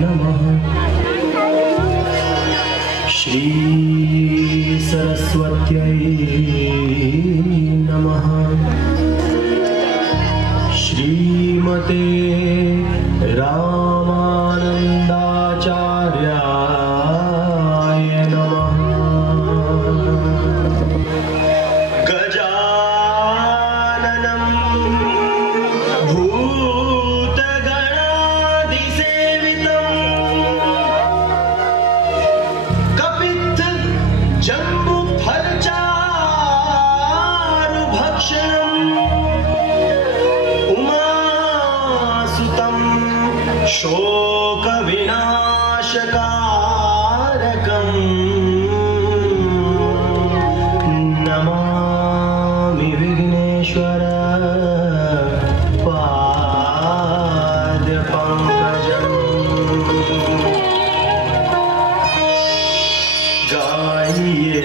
नमः। श्री सरस्वत्यै नमः। श्रीमते रामानन्दाचार्याय नमः। गजाननं भूतगणाधिसेवितं कपित्थजम्बुफलचारुभक्षणम् उमासुतं शोकविनाशकारकम् नमामि विघ्नेश्वर पादपङ्कजम्। गाइए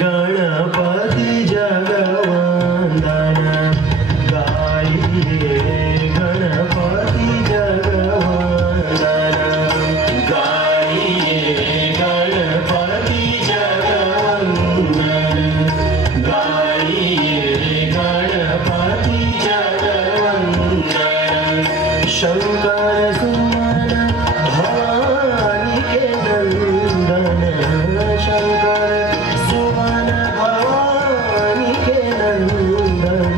गणपति जगवंदन, गाइए गणपति जगवंदन, गाइए गणपति जगवंदन, गाइए गणपति जगवंदन। शंकर सुमन भवानी के नंदन, शंकर सुमन भवानी के नंदन।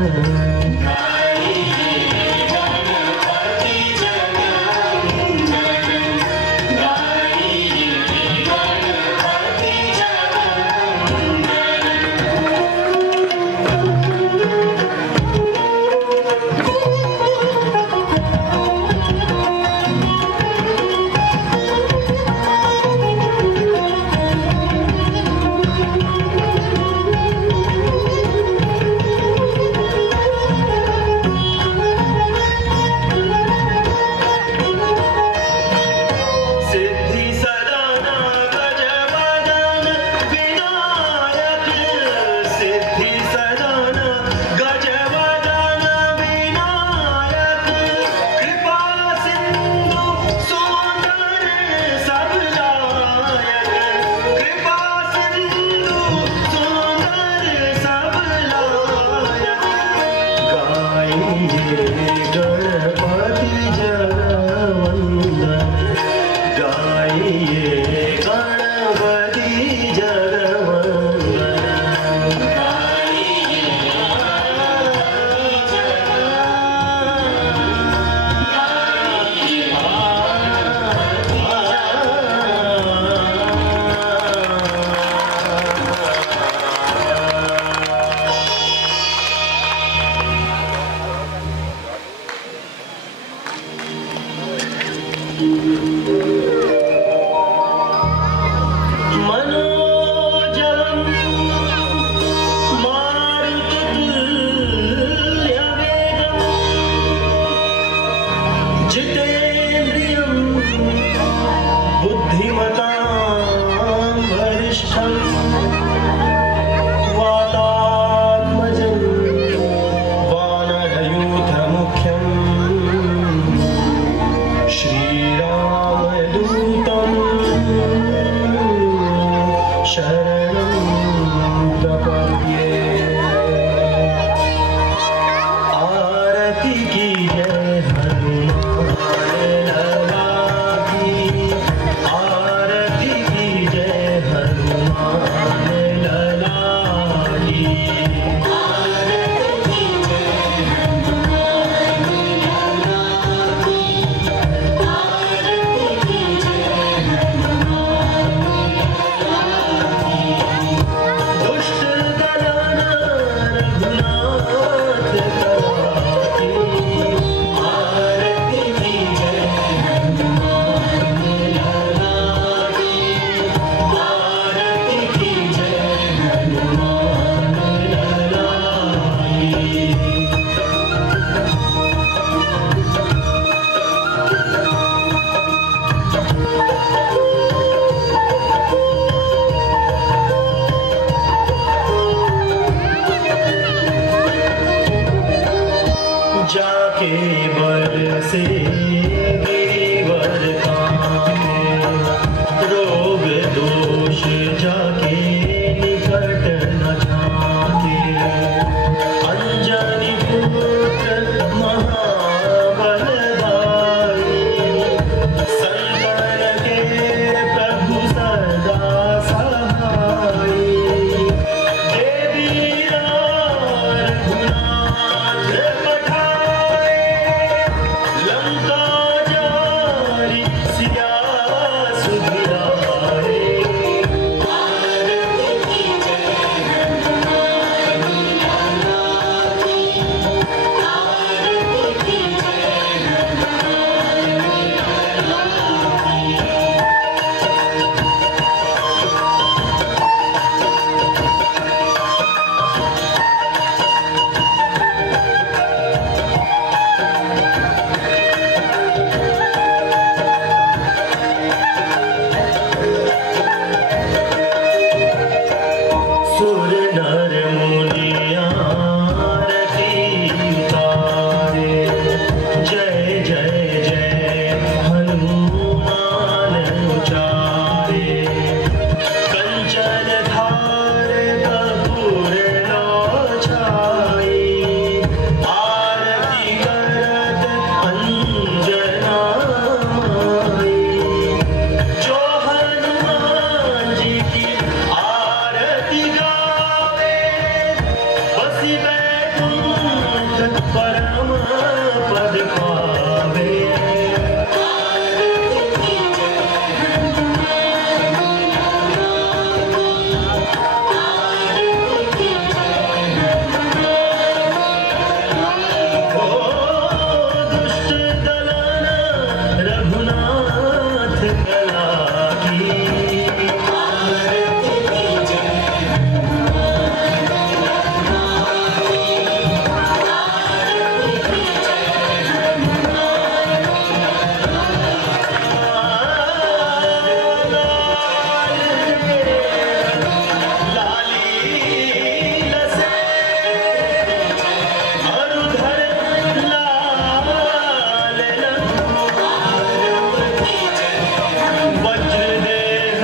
वज्रदेह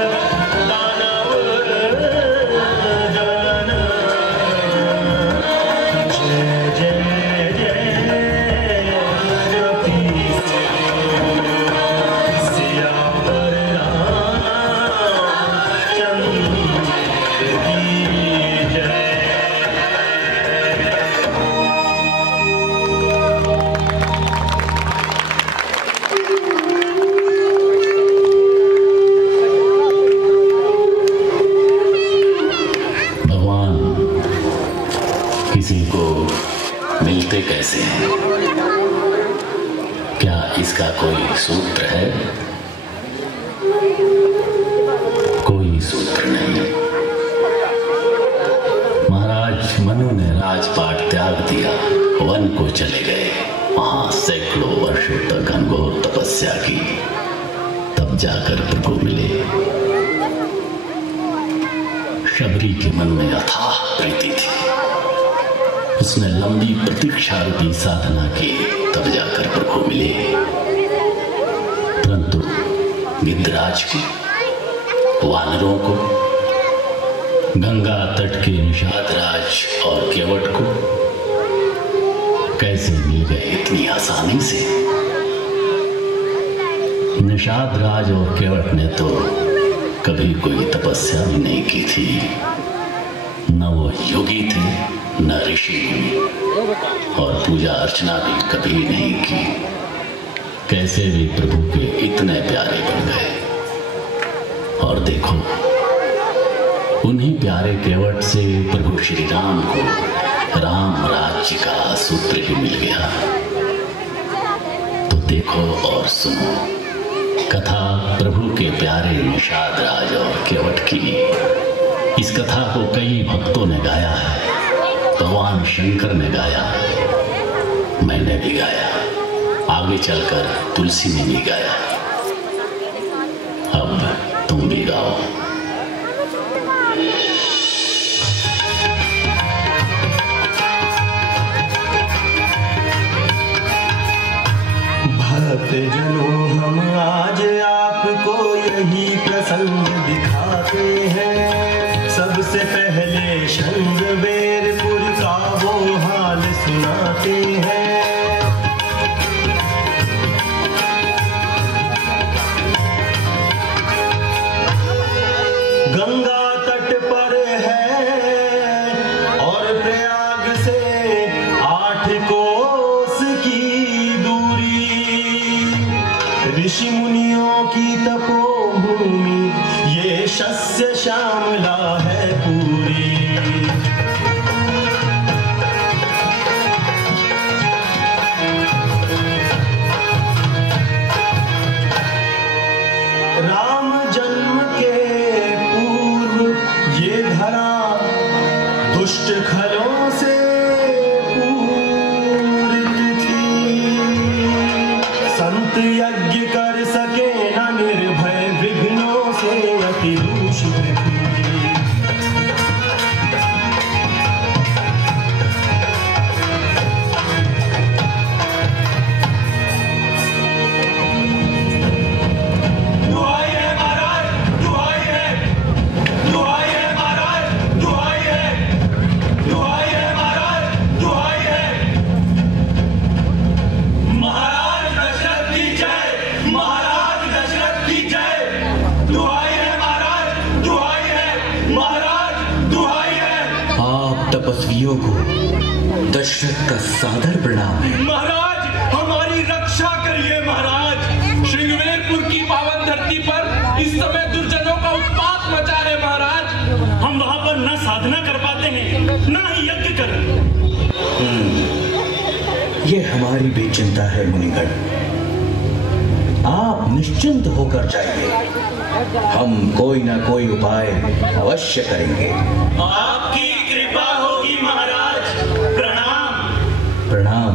दानव जनन जय जय जय कपीस सियावर रामचंद्र की जय। किसी को मिलते कैसे हैं? क्या इसका कोई सूत्र है? कोई सूत्र नहीं। महाराज मनु ने राजपाट त्याग दिया, वन को चले गए। वहां सैकड़ों वर्षों तक घनघोर तपस्या की, तब जाकर प्रभु मिले। शबरी के मन में अथाह प्रीति थी। उसने लंबी प्रतीक्षा रूपी साधना की, तब जाकर प्रभु मिले। परंतु गिद्धराज को, वानरों को, गंगा तट के निषादराज और केवट को कैसे मिल गए इतनी आसानी से? निषादराज और केवट ने तो कभी कोई तपस्या भी नहीं की थी, न वो योगी थे न ऋषि, और पूजा अर्चना भी कभी नहीं की। कैसे भी प्रभु के इतने प्यारे बन गए। और देखो, उन्हीं प्यारे केवट से प्रभु श्री राम को राम राज्य का सूत्र ही मिल गया। तो देखो और सुनो कथा प्रभु के प्यारे निषादराज और केवट की। इस कथा को कई भक्तों ने गाया है, भगवान शंकर ने गाया, मैंने भी गाया, आगे चलकर तुलसी ने भी गाया। अब तुम भी गाओ। भक्तजनों, हम आज आपको यही प्रसंग दिखाते हैं। सबसे पहले शृंगवेरपुर का वो हाल सुनाते हैं। गंगा तट पर है और प्रयाग से 8 कोस की दूरी। ऋषि मुनियों की तपोभूमि, ये शस्य श्यामला है पूरी। राम जन्म के पूर्व ये धरा दुष्ट खलों से पूरित थी। संत यज्ञ कर सके न निर्भय, विघ्नों से अति दूषित थी। तपस्वियों को दशरथ का सादर प्रणाम है। महाराज, हमारी रक्षा करिए महाराज। श्रृंगवेरपुर की पावन धरती पर इस समय दुर्जनों का उत्पात मचा है महाराज। हम वहां पर न साधना कर पाते हैं, न ही यज्ञ कर। ये हमारी भी चिंता है मुनिगण। आप निश्चिंत होकर जाइए, हम कोई ना कोई उपाय अवश्य करेंगे। आपकी कृपा होगी महाराज। प्रणाम। प्रणाम।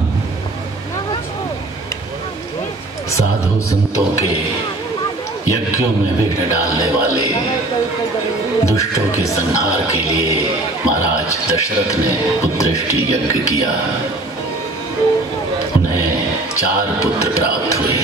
साधु संतों के यज्ञों में विघ्न डालने वाले दुष्टों के संहार के लिए महाराज दशरथ ने पुत्रष्टि यज्ञ किया। उन्हें 4 पुत्र प्राप्त हुए।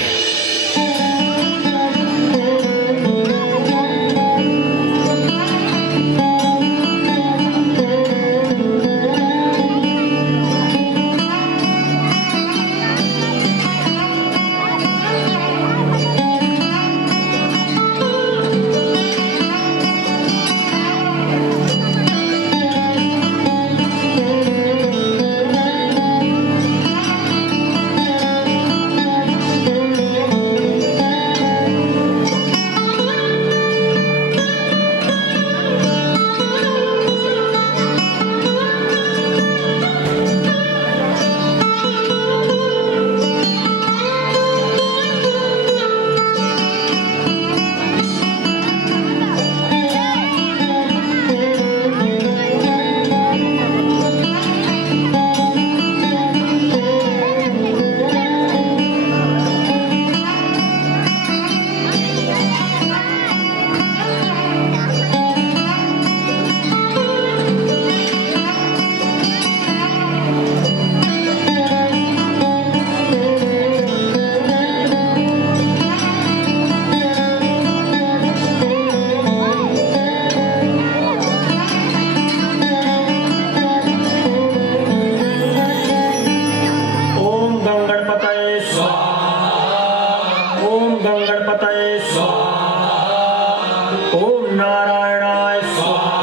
ओम नारायणाय स्वाहा,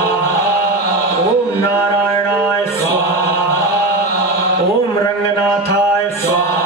ओम नारायणाय स्वाहा, ओम रंगनाथाय स्वाहा।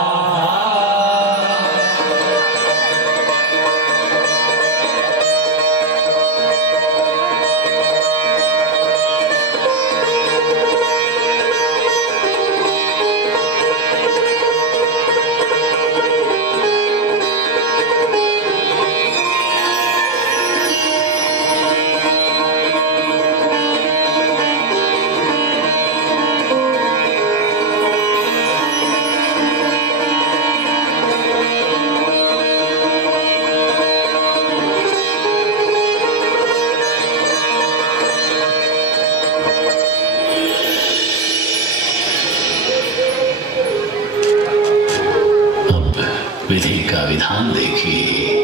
विधि का विधान देखिए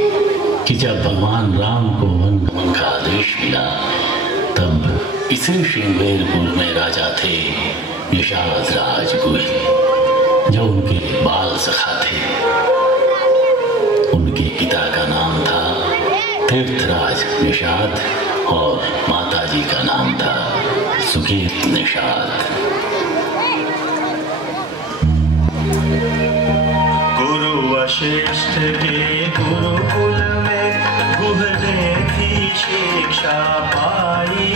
कि जब भगवान राम को वन गमन का आदेश मिला तब इसी श्रृंगेरपुर में राजा थे निषाद राजगुह, जो उनके बाल सखा थे। उनके पिता का नाम था तीर्थराज निषाद और माताजी का नाम था सुकेत निषाद। वशिष्ठ के गुरुकुल में गुह ने थी शिक्षा पाई,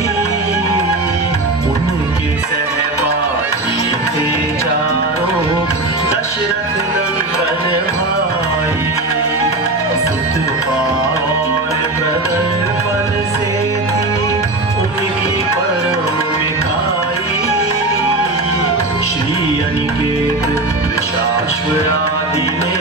उनके सहपाठी थे चारों दशरथ नंदन भाई। सुतपा और प्रदर्पण से थी उनकी परम मिठाई, श्री अनिकेत विशाश्व आदि ने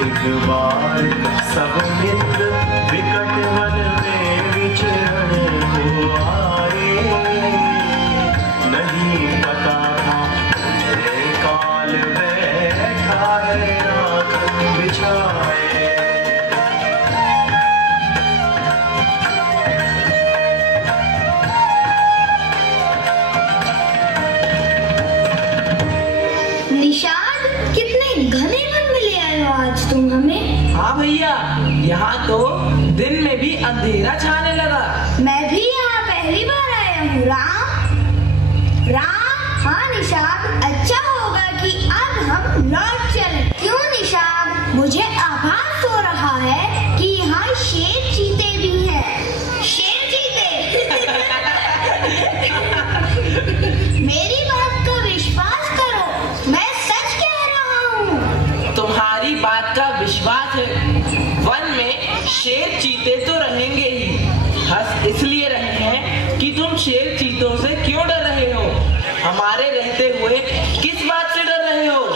एक बार सब मित्र विकट वन में विचरण को आए, नहीं पता था काल बैठा है रात बिछाए। निषाद, कितने घने वन में ले आए हो आज तुम हमें। हाँ भैया, यहाँ तो दिन में भी अंधेरा छाने लगा। मैं भी यहाँ पहली बार आया हूँ। राम, हाँ निषाद, अच्छा होगा कि अब हम लौट चलें। क्यों निषाद, मुझे आभास हो रहा है कि यहाँ शेर चीते भी हैं। शेर चीते? मेरी बात का विश्वास करो, मैं सच कह रहा हूँ। तुम्हारी बात का विश्वास है। वन में शेर चीते तो रहेंगे ही। हंस इसलिए रहे हैं कि तुम शेर चीतों से क्यों डर रहे हो? हमारे रहते हुए किस बात से डर रहे हो?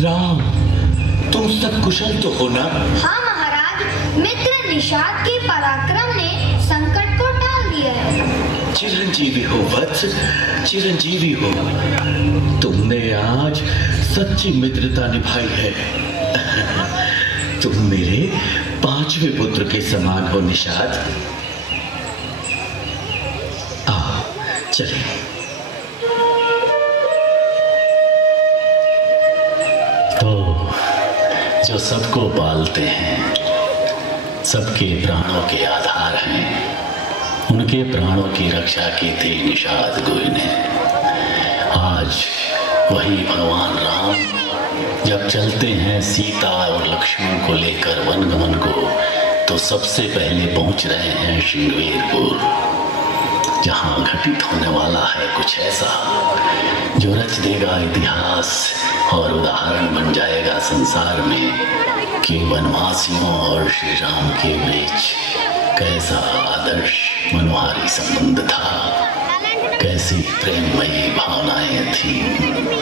राम, तुम सब कुशल तो हो ना? हाँ महाराज, मित्र निषाद के पराक्रम ने संकट को टाल दिया है। चिरंजीवी हो वत्स, चिरंजीवी हो। तुमने आज सच्ची मित्रता निभाई है। तुम मेरे पांचवे पुत्र के समान हो निषाद। आओ चलें। तो जो सबको पालते हैं, सबके प्राणों के आधार हैं, उनके प्राणों की रक्षा की थी निषाद गोई ने। आज वही भगवान राम जब चलते हैं सीता और लक्ष्मण को लेकर वनगमन को, तो सबसे पहले पहुंच रहे हैं श्रृंगवेरपुर, जहां घटित होने वाला है कुछ ऐसा जो रच देगा इतिहास और उदाहरण बन जाएगा संसार में कि वनवासियों और श्री राम के बीच कैसा आदर्श मनोहारी संबंध था, कैसी प्रेममयी भावनाएं थीं।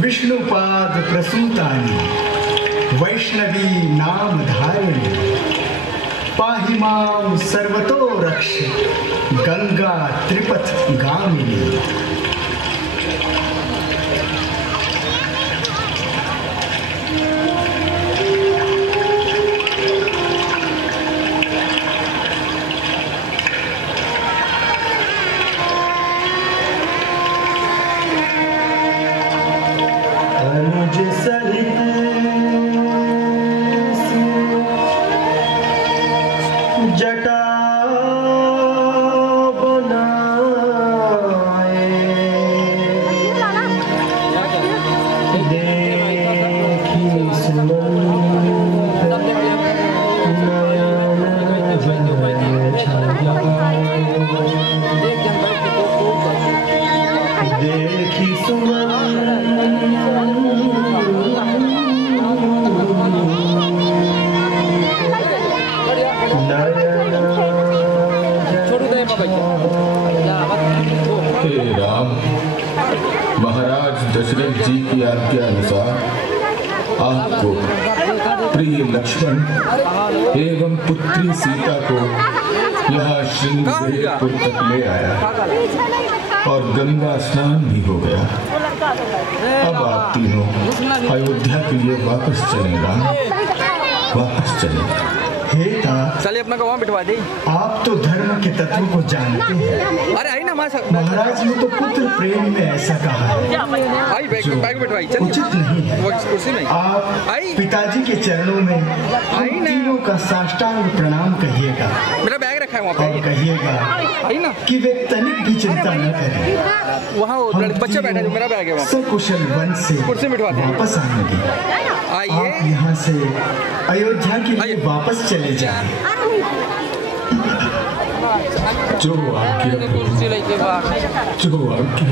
विष्णुपाद प्रसूतानि वैष्णवी नाम धारिणी पाहि मां सर्वतो रक्ष गंगा त्रिपथ गामिनी। महाराज दशरथ जी की आज्ञा अनुसार आपको प्रिय लक्ष्मण एवं पुत्री सीता को यहाँ श्रृंगेरपुर तक ले आया और गंगा स्नान भी हो गया। अब आप तीनों अयोध्या के लिए वापस चलेगा, वापस चलेगा। हे चलिए अपना को वहाँ बिठवा दे। आप तो धर्म के तत्व को जानते हैं। अरे आई ना महाराज ने तो पुत्र प्रेम में ऐसा कहा है जो उचित नहीं है। आप पिताजी के चरणों में तीनों का साष्टांग प्रणाम कहिएगा। मेरा बैग रखा है वहाँ पे। और कहिएगा कि वे तनिक भी चिंता न करें। वहाँ बच्चा बैठा जो मेरा बैग है वहाँ। सकुशल वन से वापस आएंगे। आप यहाँ से अयोध्या के लिए वापस चले जाएं। जो आज्ञा, जो आज्ञा।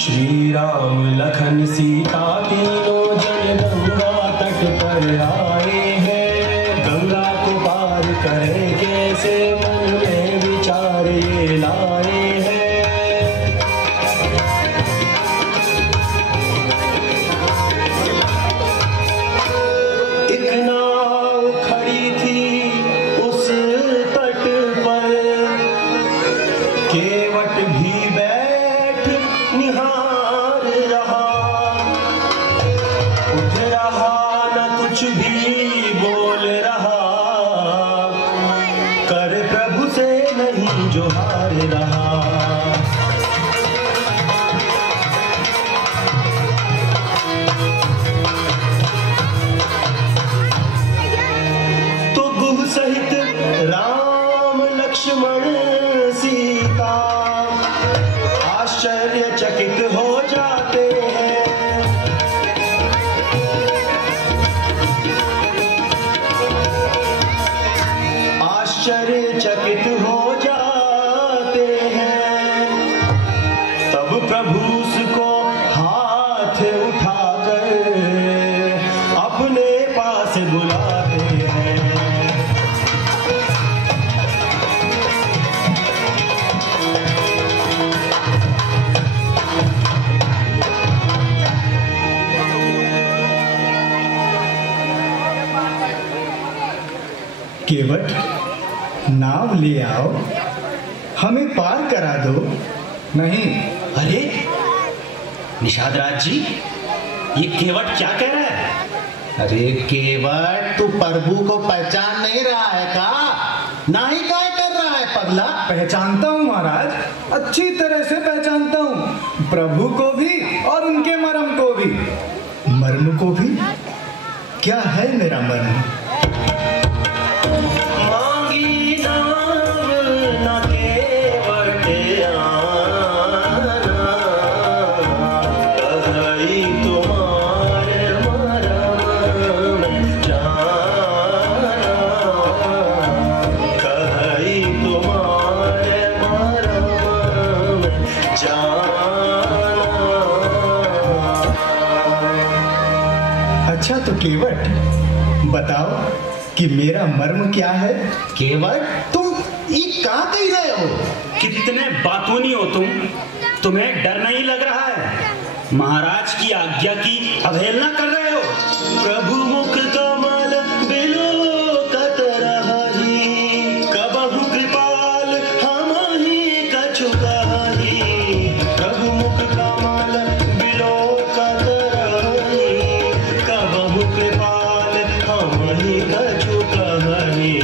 श्री राम लखन सीता तीनों जन गंगा तट पर आए हैं। गंगा को पार करें कैसे मन में विचार ये लाए हैं। एक नाव खड़ी थी उस आश्चर्यचकित हो जाते हैं। तब प्रभु उसको हाथ उठाकर अपने पास बुलाते हैं। केवट, नाव ले आओ, हमें पार करा दो। नहीं। अरे निषाद राज जी, ये केवट क्या कह रहा है? अरे केवट, तू प्रभु को पहचान नहीं रहा है का? ना ही क्या कर रहा है पगला? पहचानता हूँ महाराज, अच्छी तरह से पहचानता हूँ, प्रभु को भी और उनके मर्म को भी। मर्म को भी? क्या है मेरा मर्म? अच्छा तो केवट, बताओ कि मेरा मर्म क्या है? केवट, तुम ये कहाँ कह रहे हो? कितने बातूनी हो तुम, तुम्हें डर नहीं लग रहा है? महाराज की आज्ञा की अवहेलना कर रहे हो। प्रभु मुख कमल बिलोकत रही, कबहु कृपाल हमहि कछु कही। प्रभु मुख कमल बिलोकत रही, कबहु कृपाल हमहि कछु कही।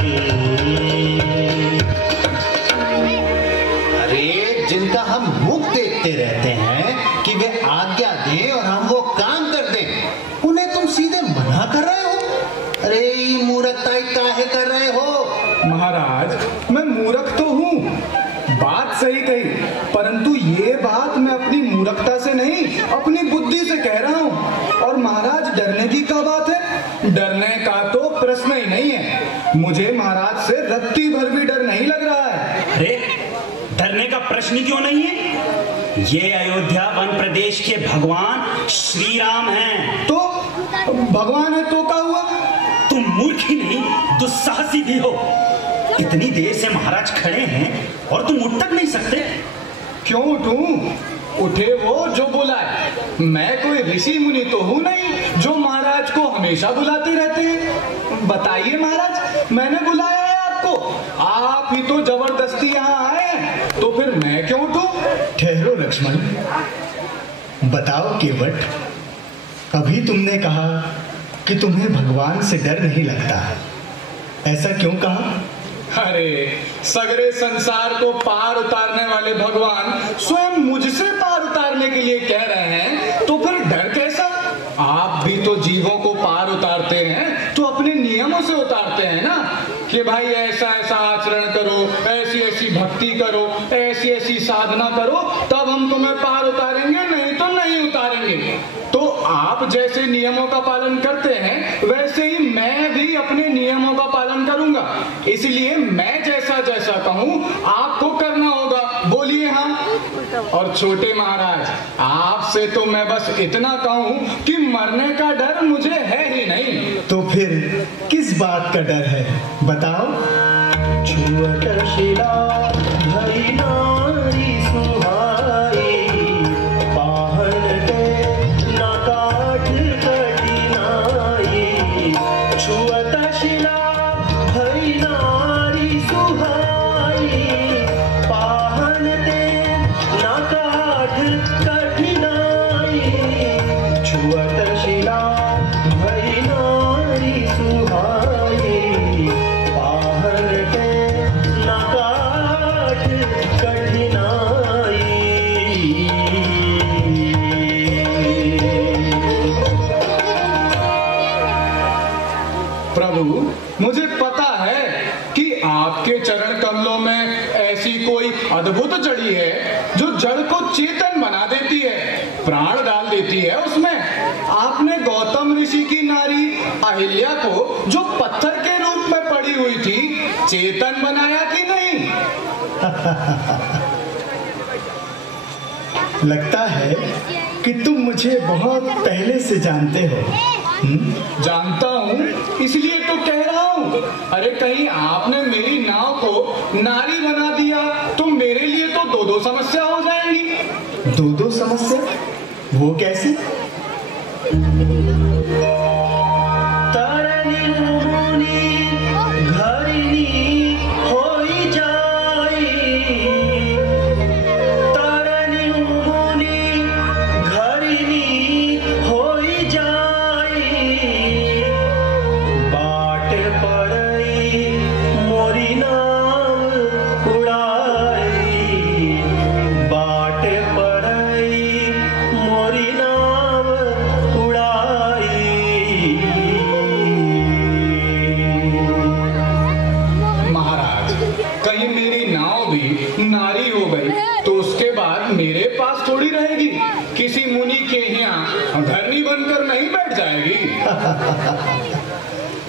अरे जिनका हम मुख देखते रहते हैं कि वे आज्ञा दें और हम वो काम कर दें, उन्हें तुम सीधे मना कर रहे हो। अरे ये मूर्खताई काहे कर रहे हो? महाराज, मैं मूर्ख तो हूँ, बात सही कही, परंतु ये बात मैं अपनी मूर्खता से नहीं, अपनी बुद्धि से कह रहा हूँ। और महाराज, डरने की क्या बात है? डरने का तो प्रश्न ही नहीं है। मुझे महाराज से रत्ती भर भी डर नहीं लग रहा है। अरे डरने का प्रश्न क्यों नहीं है? ये अयोध्या वन प्रदेश के भगवान श्री राम हैं। तो भगवान है तो क्या हुआ? तुम मूर्ख ही नहीं, दुस्साहसी भी हो। इतनी देर से महाराज खड़े हैं और तुम उठ तक नहीं सकते। क्यों उठूं? उठे वो जो बुलाए। मैं कोई ऋषि मुनि तो हूँ नहीं जो महाराज को हमेशा बुलाते रहते हैं। बताइए महाराज, मैंने बुलाया है आपको, आप ही तो जबरदस्ती यहाँ आए, तो फिर मैं क्यों उठूं? ठहरो लक्ष्मण, बताओ केवट, अभी तुमने कहा कि तुम्हें भगवान से डर नहीं लगता, ऐसा क्यों कहा? अरे सगरे संसार को पार उतारने वाले भगवान स्वयं मुझसे पार उतारने के लिए कह रहे हैं, तो फिर डर कैसा? आप भी तो जीवों को पार उतारते हैं तो अपने नियमों से उतारते हैं ना, कि भाई ऐसा ऐसा आचरण करो, ऐसी ऐसी भक्ति करो, ऐसी ऐसी साधना करो, तब हम तुम्हें पार उतारेंगे, नहीं तो नहीं उतारेंगे। तो आप जैसे नियमों का पालन करते हैं वैसे ही मैं भी अपने नियमों का पालन करूंगा। इसलिए मैं जैसा जैसा कहूं आपको करना होगा। बोलिए हाँ। और छोटे महाराज, आपसे तो मैं बस इतना कहूं कि मरने का डर मुझे है ही नहीं। तो फिर किस बात का डर है, बताओ? छुअत शिला भई नारी सुहाई, पाहनते न काठ कठिनाई। छुअत शिला भई नारी सुहाई, पाहनते न काठ कठिनाई। छुअत शिला भई नारी सुहाई, पाहनते न काठ कठिनाई। प्रभु, मुझे पता है कि आपके चरण कमलों में ऐसी कोई अद्भुत जड़ी है जो जड़ को चेतन बना देती है, प्राण डाल देती है उसमें। आपने गौतम ऋषि की नारी अहिल्या को, जो पत्थर के रूप में पड़ी हुई थी, चेतन बनाया कि नहीं? लगता है कि तुम मुझे बहुत पहले से जानते हो। जानता हूँ, इसलिए तो कह रहा हूँ। अरे कहीं आपने मेरी नाव को नारी बना दिया तो मेरे लिए तो दो दो समस्या हो जाएंगी। दो दो समस्या? वो कैसे?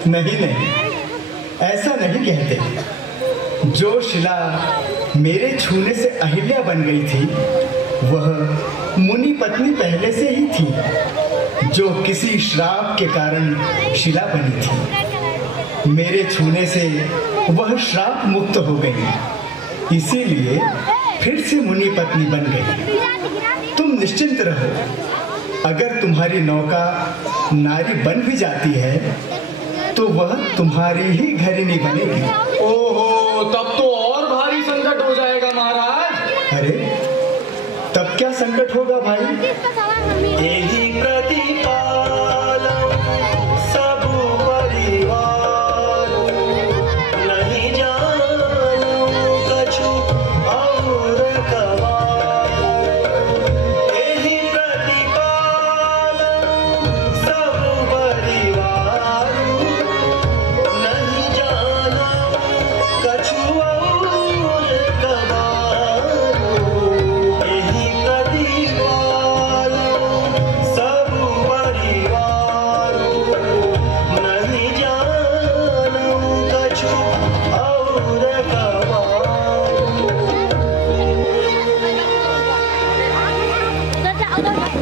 नहीं नहीं, ऐसा नहीं कहते। जो शिला मेरे छूने से अहिल्या बन गई थी वह मुनि पत्नी पहले से ही थी, जो किसी श्राप के कारण शिला बनी थी। मेरे छूने से वह श्राप मुक्त हो गई, इसीलिए फिर से मुनि पत्नी बन गई। तुम निश्चिंत रहो, अगर तुम्हारी नौका नारी बन भी जाती है तो वह तुम्हारी ही घरिनी बनेगी। ओहो, तब तो और भारी संकट हो जाएगा महाराज। अरे तब क्या संकट होगा भाई? यही प्रतिपाल सब परिवार, नहीं जानू कछु और कवार। यही प्रतिपाल सब परिवार, नहीं जानू कछु और कवार। यही प्रतिपाल सब परिवार, नहीं जानू कछु और कवार।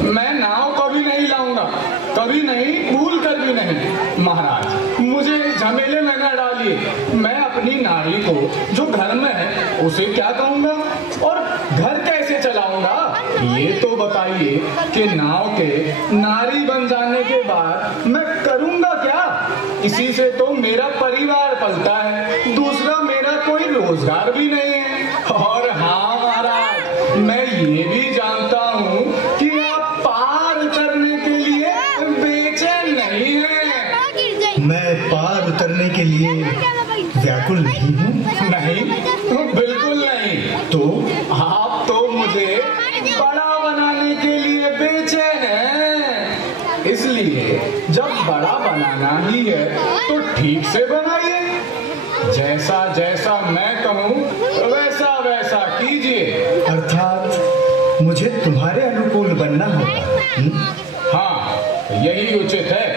मैं नाव कभी नहीं लाऊंगा, कभी नहीं, भूल कर भी नहीं। महाराज मुझे इस झमेले में न डालिए। मैं अपनी नारी को जो घर में है उसे क्या कहूँगा और घर कैसे चलाऊंगा? ये तो बताइए कि नाव के नारी बन जाने के बाद मैं करूँगा क्या? इसी से तो मेरा परिवार पलता है, दूसरा मेरा कोई रोजगार भी नहीं है। और हाँ महाराज, मैं ये भी जानता हूँ कि आप पार उतरने के लिए बेचैन नहीं हैं। मैं पार उतरने के लिए व्याकुल नहीं हूँ। नहीं, बिल्कुल नहीं। तो आप तो मुझे बड़ा बनाने के लिए बेचैन हैं। इसलिए जब बड़ा बनाना ही है तो ठीक से बनाइए। जैसा जैसा मैं कहूँ वैसा वैसा कीजिए। अर्थात मुझे तुम्हारे अनुकूल बनना होगा। हाँ, यही उचित है।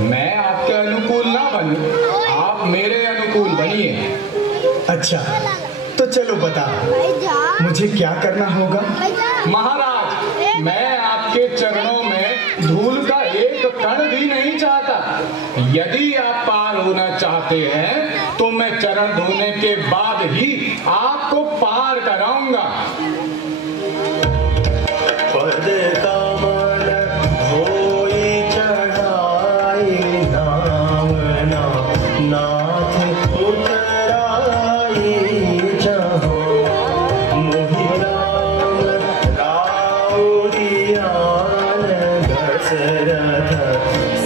मैं आपके अनुकूल ना बनूं, आप मेरे अनुकूल बनिए। अच्छा, तो चलो बताओ मुझे क्या करना होगा? महाराज, मैं आपके चरणों में धूल का एक कण भी नहीं चाहता। यदि आप पार होना चाहते हैं तो मैं चरण धोने के बाद ही आपको पार कराऊंगा। पद कमल होई चढ़ाई, नाम नाथ उतराई जहो। मोहि राम राउरियान दशरथ,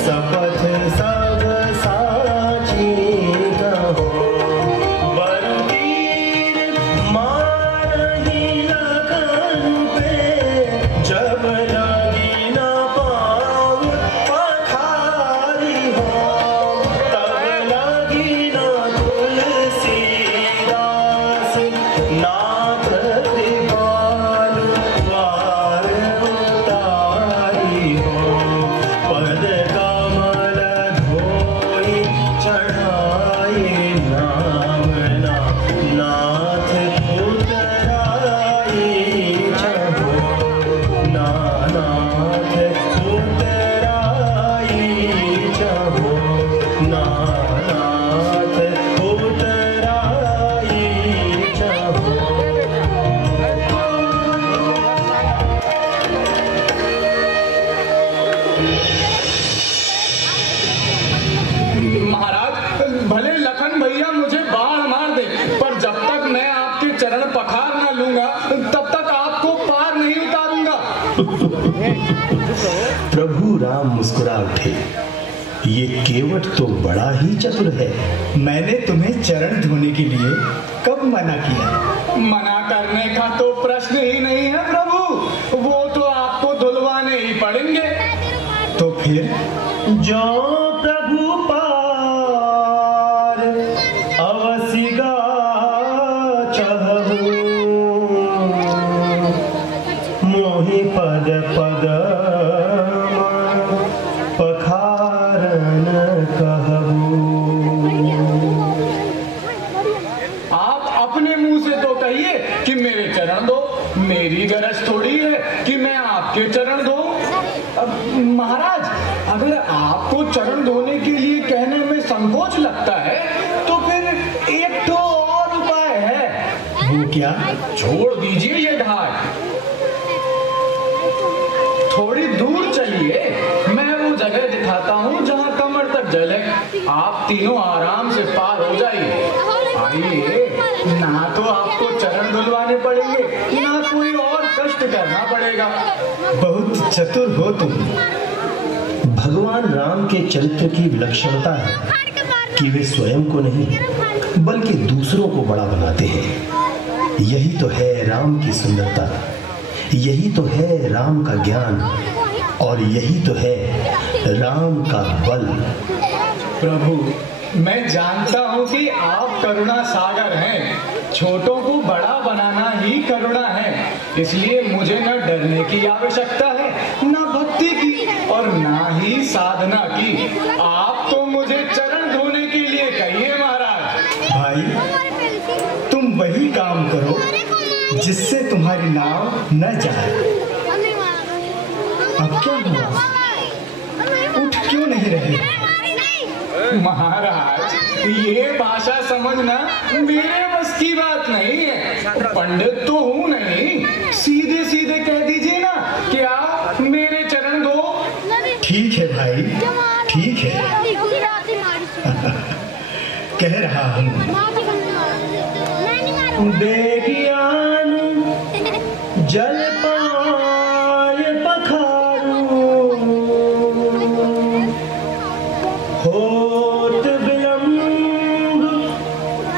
सपथ सब साची कहो। बलवीर मारहि प्रभु राम मुस्कुरा उठे। ये केवट तो बड़ा ही चतुर है। मैंने तुम्हें चरण धोने के लिए कब मना किया? मना करने का तो प्रश्न ही नहीं है प्रभु, वो तो आपको धुलवाने ही पड़ेंगे। तो फिर जो प्रभु पार अवसिगा चहु, मोहि पद पद पखारन कहबू। आप अपने मुंह से तो कहिए कि मेरे चरण दो, मेरी गरज थोड़ी है कि मैं आपके चरण दूं। महाराज, अगर आपको चरण धोने के लिए कहने में संकोच लगता है तो फिर एक तो और उपाय है। वो क्या? छोड़ दीजिए ये ढाल, थोड़ी दूर चलिए, मैं वो जगह दिखाता हूँ जहाँ कमर तक जल है। आप तीनों आराम से पार हो जाइए। आइए, ना तो आपको चरण धुलवाने पड़ेंगे, ना कोई और कष्ट करना पड़ेगा। बहुत चतुर हो तुम। भगवान राम के चरित्र की विलक्षणता है कि वे स्वयं को नहीं बल्कि दूसरों को बड़ा बनाते हैं। यही तो है राम की सुंदरता, यही तो है राम का ज्ञान, और यही तो है राम का बल। प्रभु, मैं जानता हूँ कि आप करुणा सागर हैं। छोटों को बड़ा बनाना ही करुणा है, इसलिए मुझे न डरने की आवश्यकता है, न भक्ति की और न ही साधना की। आप तो मुझे चरण धोने के लिए कहिए महाराज। भाई, तुम वही काम करो जिससे तुम्हारी नाव न जाए। अब क्या हुआ? उठ क्यों नहीं रहे? महाराज, ये भाषा समझना मेरे बस की बात नहीं है। पंडित तो हूँ नहीं, सीधे सीधे कह दीजिए ना कि आप मेरे चरण दो। ठीक है भाई, ठीक है। कह रहा हूँ। बेगियान जल पाए पखारू, होत विलंब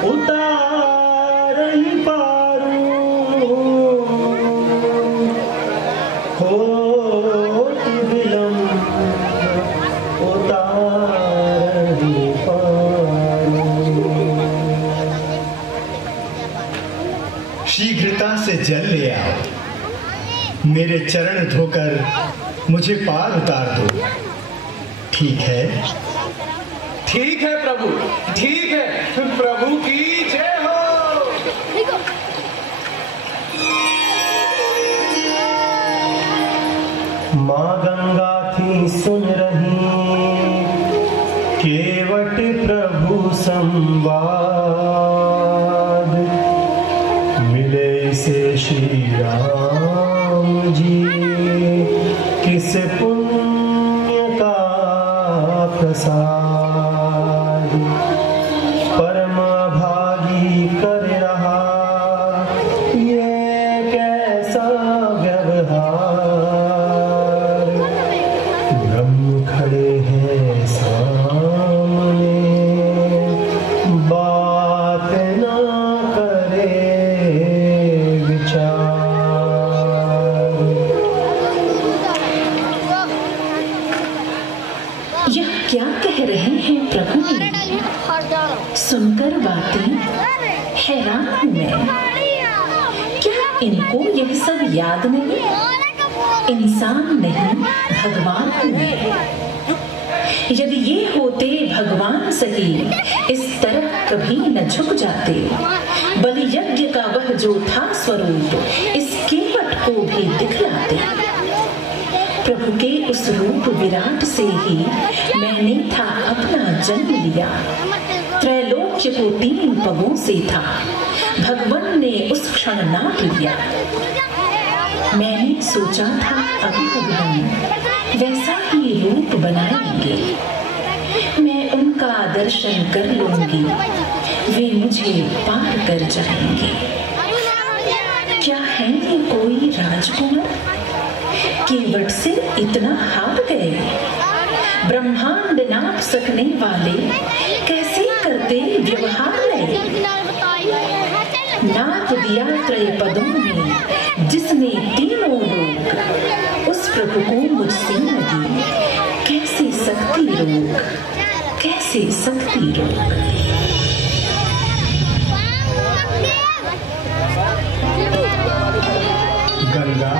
उतार ही पारू, होत विलंब उतार ही पारू। शीघ्रता से जल ले आओ, मेरे चरण धोकर मुझे पार उतार दो। ठीक है? ठीक है प्रभु, ठीक है। प्रभु की जय हो। माँ गंगा थी सुन रही केवट प्रभु संवाद, मिले से श्री राम जी किस पुण्य का प्रसाद। परम भागी कर रहा ये कैसा व्यवहार, ब्रह्म खड़े हैं सामने बात ना करे विचार। यह क्या कह रहे हैं प्रभु? सुनकर बातें हैरान हूं मैं। क्या इनको यह सब याद नहीं? इंसान नहीं, भगवान हूं मैं। यदि ये होते भगवान सही, इस तरह कभी न झुक जाते। बलि यज्ञ का वह जो था स्वरूप, इस केवट को भी दिखलाते। प्रभु के उस रूप विराट से ही मैंने था अपना जन्म लिया। त्रैलोक्य को 3 पगों से था भगवान ने उस क्षण नाप लिया। मैंने सोचा था अब भगवान वैसा ही रूप बनाएंगे, मैं उनका दर्शन कर लूंगी, वे मुझे पार कर जाएंगे। क्या है ये कोई राजकुमार? केवट से इतना हार गए। ब्रह्मांड नाप सकने वाले कैसे करते व्यवहार लय। नाप दिया त्रय पदों में जिसने तीनों लोग, उस प्रभु को मुझसे लगी कैसे सकती रोक, कैसे सकती रोक। गंगा,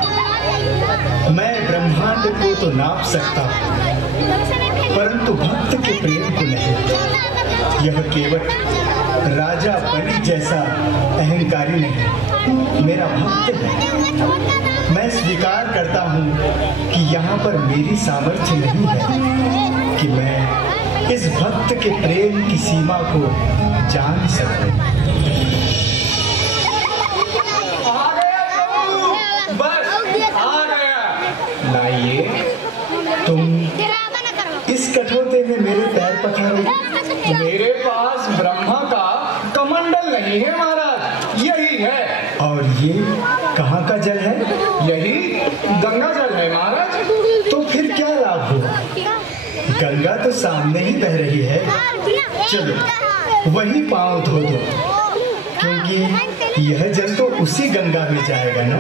मैं ब्रह्मांड को तो नाप सकता हूँ, परंतु भक्त के प्रेम को नहीं। यह केवट राजा बलि जैसा अहंकारी नहीं, मेरा भक्त है। मैं स्वीकार करता हूँ कि यहाँ पर मेरी सामर्थ्य नहीं है कि मैं इस भक्त के प्रेम की सीमा को जान सकूं। लाइए, तुम इस कठोते में मेरे पैर पखारो। मेरे पास ब्रह्मा का कमंडल नहीं है महाराज, यही है। और ये कहाँ का जल है? यही गंगा जल है महाराज। तो फिर क्या लाभ हुआ? गंगा तो सामने ही बह रही है। चलो वही पांव धो दो, क्योंकि यह जल तो उसी गंगा में जाएगा ना।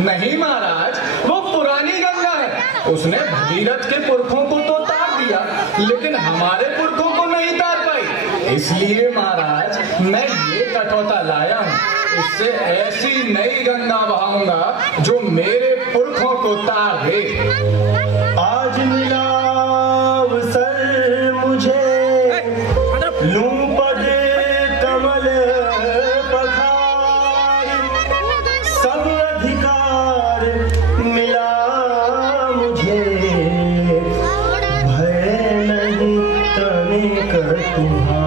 नहीं महाराज, वो पुरानी गंगा है। उसने भगीरथ के पुरखों को तो तार दिया, लेकिन हमारे पुरखों को नहीं तार पाई। इसलिए महाराज मैं ये कठौता लाया हूँ। इससे ऐसी नई गंगा बहाऊंगा जो मेरे पुरखों को तार दे। आज मिला अवसर मुझे, लूं पद कमल पखार, सब अधिकार मिला मुझे, भय नहीं तने कर तुम्हार।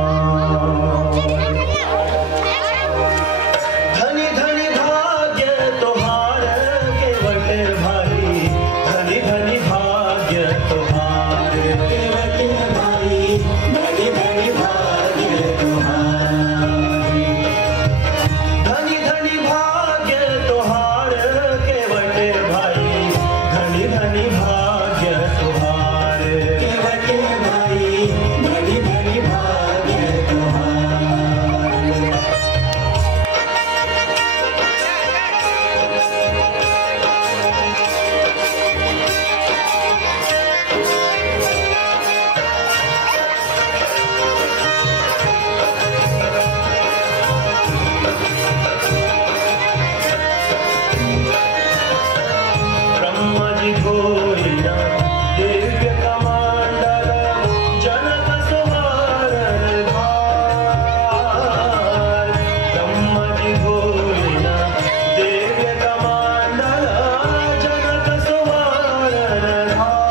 धनी धनी भाग्य तुम्हार केवट भाई, धनी धनी भाग्य तुम्हार केवट भाई, धनी धनी भाग्य तुम्हार, धनी धनी भाग्य तुम्हार केवट भाई, धनी धनी भाग्य तुम्हार केवट भाई, धनी धनी भाग्य तुम्हार। ब्रह्मा जी घोरिना दिव्य कमांडल, जनक सुवारण भार। ब्रह्मा जी घोरिना दिव्य कमांडल, जनक सुवारण भार।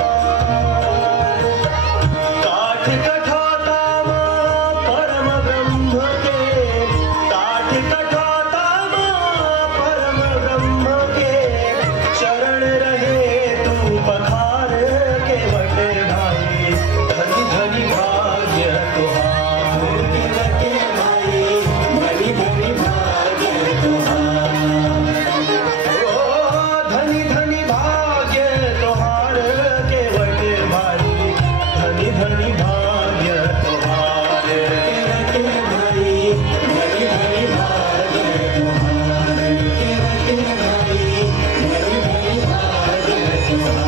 काठ कठौता मां परम ब्रह्म के, काठ कठौता मां परम ब्रह्म के, शरण रहे तू पखार केवट भाई, धनी धनी भाग्य तुहार केवट भाई, धनी धनी भाग्य तुहार। ओ धनी धनी भाग्य तुहार केवट भाई, धनी धनी भाग्य तुहार केवट भाई, धनी धनी भाग्य तुहार केवट भाई, धनी धनी भाग्य तुहार।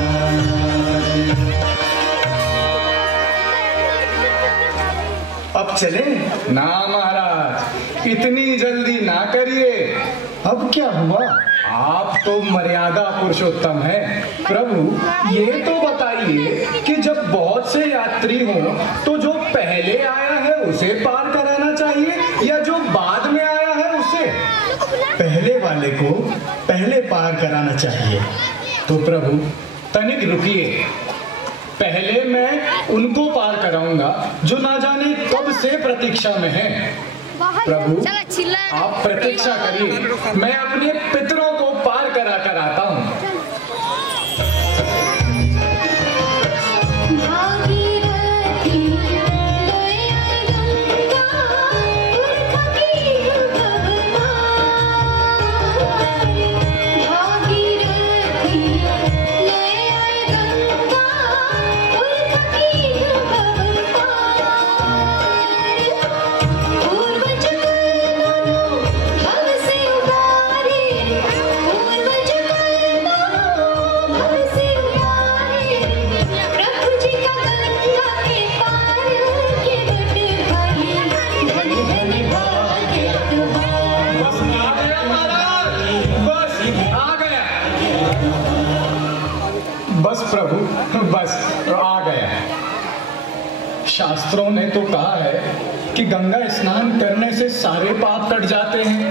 अब चले? ना महाराज, इतनी जल्दी ना करिए। अब क्या हुआ? आप तो मर्यादा पुरुषोत्तम हैं। प्रभु ये तो बताइए कि जब बहुत से यात्री हों तो जो पहले आया है उसे पार कराना चाहिए या जो बाद में आया है उसे? पहले वाले को पहले पार कराना चाहिए। तो प्रभु तनिक रुकिए, पहले मैं उनको पार कराऊंगा जो ना जाने कब से प्रतीक्षा में हैं। प्रभु आप प्रतीक्षा करिए, मैं अपने पितरों को पार करा कर आता हूँ। भागीरथी प्रभु बस आ गया। शास्त्रों ने तो कहा है कि गंगा स्नान करने से सारे पाप कट जाते हैं,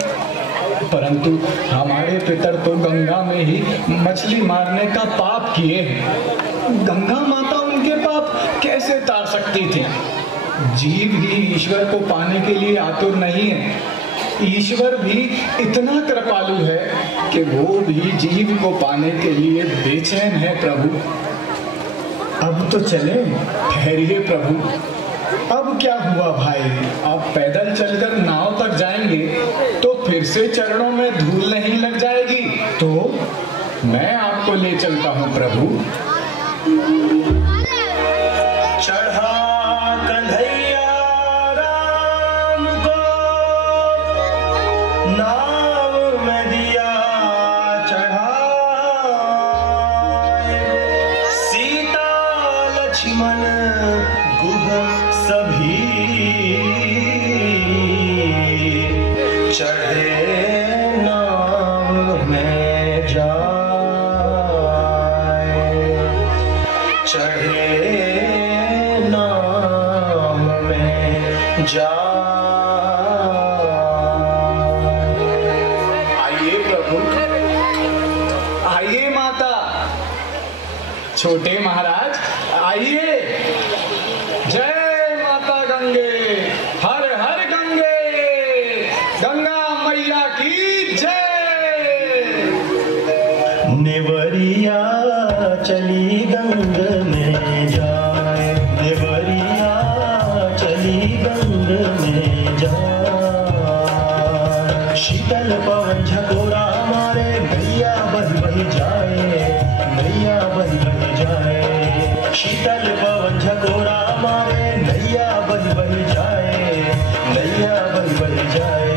परंतु हमारे पितर तो गंगा में ही मछली मारने का पाप किए हैं। गंगा माता उनके पाप कैसे तार सकती थी? जीव ही ईश्वर को पाने के लिए आतुर नहीं है। ईश्वर भी इतना कृपालु है कि वो भी जीव को पाने के लिए बेचैन है। प्रभु अब तो चले। ठहरिए प्रभु, अब क्या हुआ भाई? आप पैदल चलकर नाव तक जाएंगे तो फिर से चरणों में धूल नहीं लग जाएगी? तो मैं आपको ले चलता हूँ प्रभु। चढ़ा कन्हैया राम को नाव में दिया चढ़ा, सीता लक्ष्मण गुह सभी चढ़े नाव में जाए, चढ़े नाव में जाए। आइए प्रभु, आइए माता। छोटे महाराज आइए। जय माता गंगे, हर हर गंगे, गंगा मैया की जय। नेवरिया चली गंग में जाए, नेवरिया चली गंग में जाए। शीतल पवन झकोरा मारे, नैया बही बही जाए, नैया बही बही जाए। शीतल पवन झकोरा मारे, नैया बही बही जाए, नैया बही बही जाए।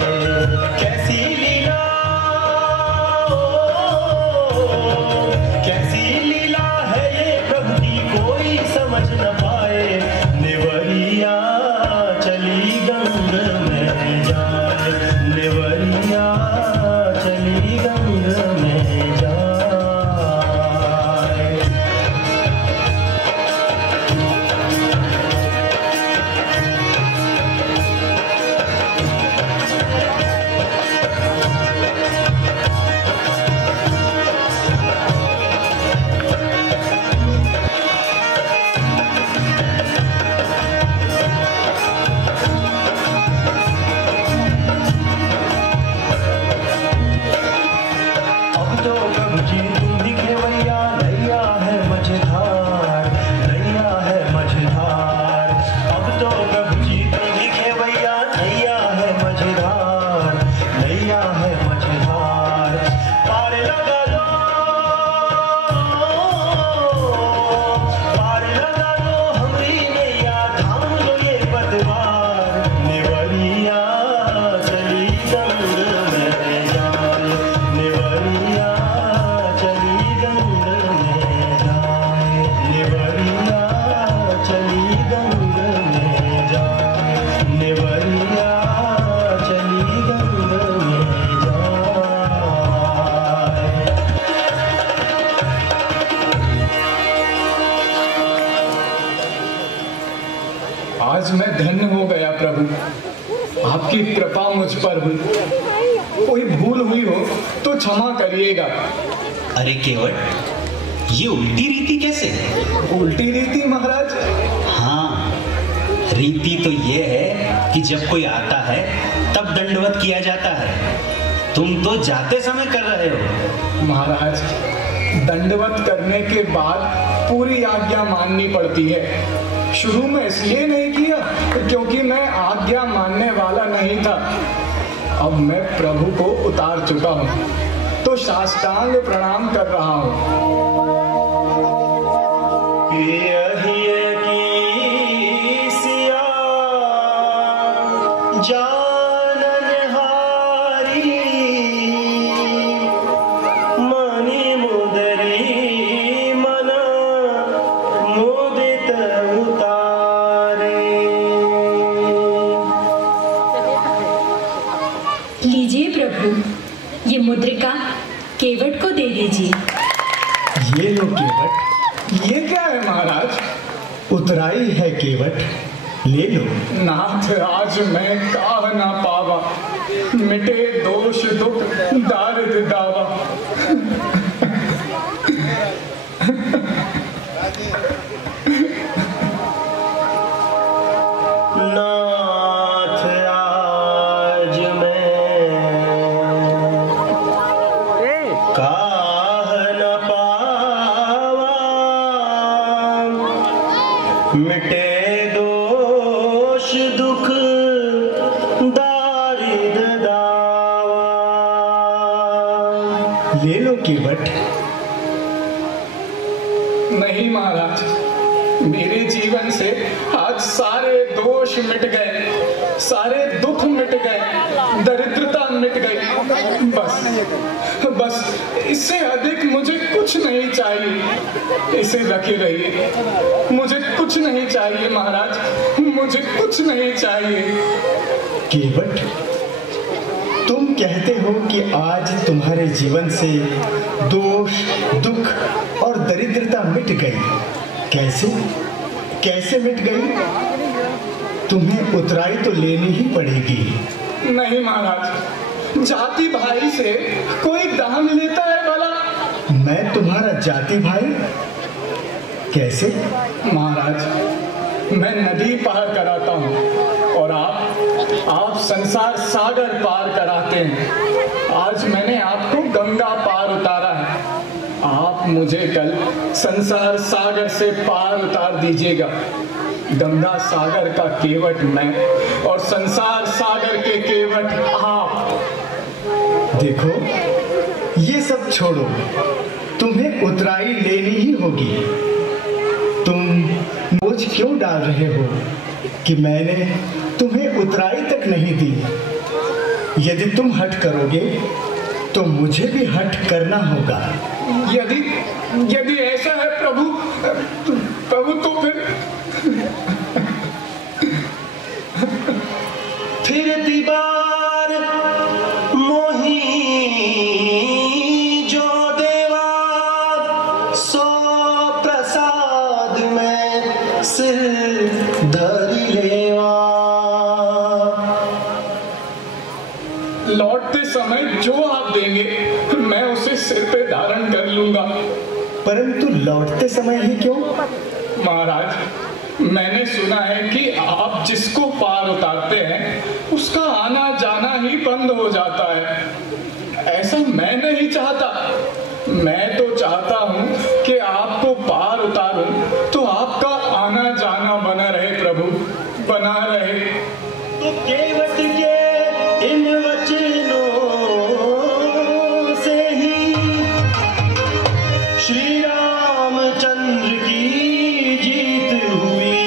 कैसी लीला, कैसी लीला है ये प्रभु की कोई समझ न पाए। नेवरिया चली गंग में जाए, नेवरिया चली गंग में जाए। आज मैं धन्य हो गया प्रभु, आपकी कृपा मुझ पर हुई। कोई भूल हुई हो तो क्षमा करिएगा। अरे केवट, ये उल्टी रीति कैसे? उल्टी रीति महाराज? हाँ, रीति तो ये है कि जब कोई आता है तब दंडवत किया जाता है। तुम तो जाते समय कर रहे हो। महाराज, दंडवत करने के बाद पूरी आज्ञा माननी पड़ती है। शुरू में इसलिए नहीं किया क्योंकि मैं आज्ञा मानने वाला नहीं था। अब मैं प्रभु को उतार चुका हूँ तो साष्टांग प्रणाम कर रहा हूँ। मुद्रिका केवट को दे दीजिए। ये लो केवट, ये क्या है महाराज? उतराई है केवट, ले लो। नाथ आज मैं काह ना पावा, मिटे दोष दुख दारिद दावा। नाथ आज मैं काह न पावा, मिटे दोष दुख दारिद दावा। ले लो केवट। नहीं महाराज, मेरे जीवन से आज सारे दोष मिट गए, सारे दुख मिट गए, दरिद्रता मिट गई। बस इससे अधिक मुझे कुछ नहीं चाहिए। इसे रखे रहिए, मुझे कुछ नहीं चाहिए महाराज, मुझे कुछ नहीं चाहिए। केवट, तुम कहते हो कि आज तुम्हारे जीवन से दोष, दुख और दरिद्रता मिट गई। कैसे कैसे मिट गई? तुम्हें उतराई तो लेनी ही पड़ेगी। नहीं महाराज, जाति भाई से कोई दाम लेता है भला? मैं तुम्हारा जाति भाई? कैसे? महाराज, मैं नदी पार कराता हूँ और आप संसार सागर पार कराते हैं। आज मैंने आपको गंगा पार उतारा है, आप मुझे कल संसार सागर से पार उतार दीजिएगा। गंगा सागर का केवट मैं और संसार सागर के केवट आप। देखो, ये सब छोड़ो, तुम्हें उतराई लेनी ही होगी। तुम बोझ क्यों डाल रहे हो कि मैंने तुम्हें उतराई तक नहीं दी? यदि तुम हठ करोगे तो मुझे भी हठ करना होगा। यदि ऐसा है प्रभु तो फिर दीवार मोही जो देवा, सो प्रसाद में सिर धरि लेवा। लौटते समय जो आप देंगे मैं उसे सिर पे धारण कर लूंगा। परंतु लौटते समय ही क्यों? महाराज, मैंने सुना है कि आप जिसको पार उतारते हैं उसका आना जाना ही बंद हो जाता है। ऐसा मैं नहीं चाहता। मैं तो चाहता हूँ कि आपको पार उतारूं तो आपका आना जाना बना रहे प्रभु, बना रहे। तो केवट के इन वचनों से ही श्री रामचंद्र की जीत हुई।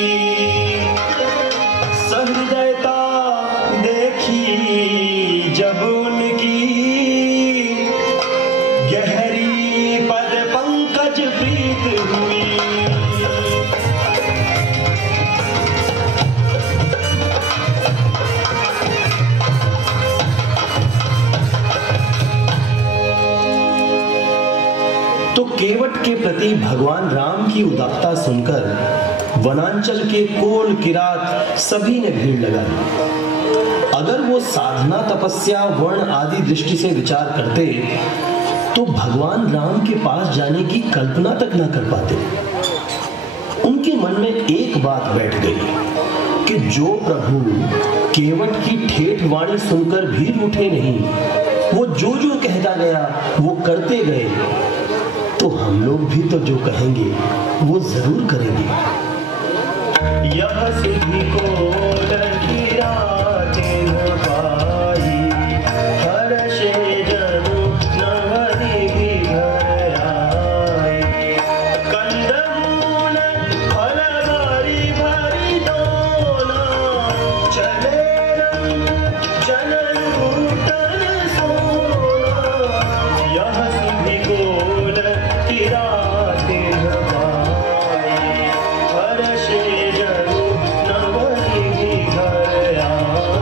सहृदयता देखी जब उनकी, गहरी पद पंकज प्रीत हुई। तो केवट के प्रति भगवान राम की उदारता सुनकर वनांचल के कोल किरात सभी ने भीड़ लगा ली। अगर वो साधना, तपस्या, वर्ण आदि दृष्टि से विचार करते तो भगवान राम के पास जाने की कल्पना तक न कर पाते। उनके मन में एक बात बैठ गई कि जो प्रभु केवट की ठेठ वाणी सुनकर भी रूठे नहीं, वो जो जो कहता गया वो करते गए, तो हम लोग भी तो जो कहेंगे वो जरूर करेंगे। यह सिद्धि को लकीरा चिन्ह पाई, हर्षे जनु नवरी भी घर आई। कंदमूल फल भरी भरी दोना, चले रंग जनन ऊतन सोना। यह सिद्धि को हर्षे जनु नवरी भी घर आई।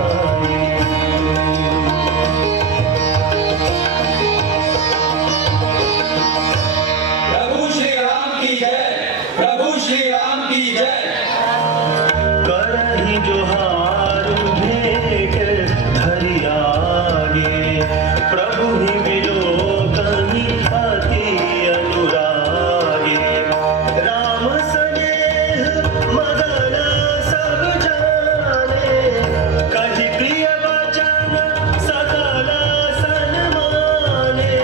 प्रभु ही मिलो कहीं अति अनुरागे। राम स्नेह मगन सब जाने, कही प्रिय वचन सकल सन्माने।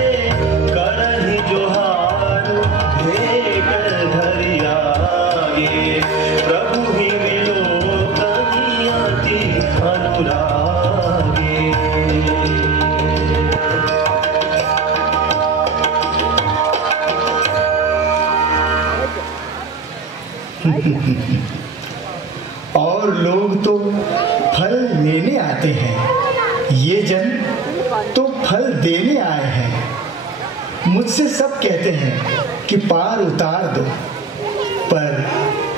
करहि जोहार भेंट धरि आगे, प्रभु ही मिलो कहीं अति अनुरागे। और लोग तो फल लेने आते हैं, ये जन तो फल देने आए हैं। मुझसे सब कहते हैं कि पार उतार दो, पर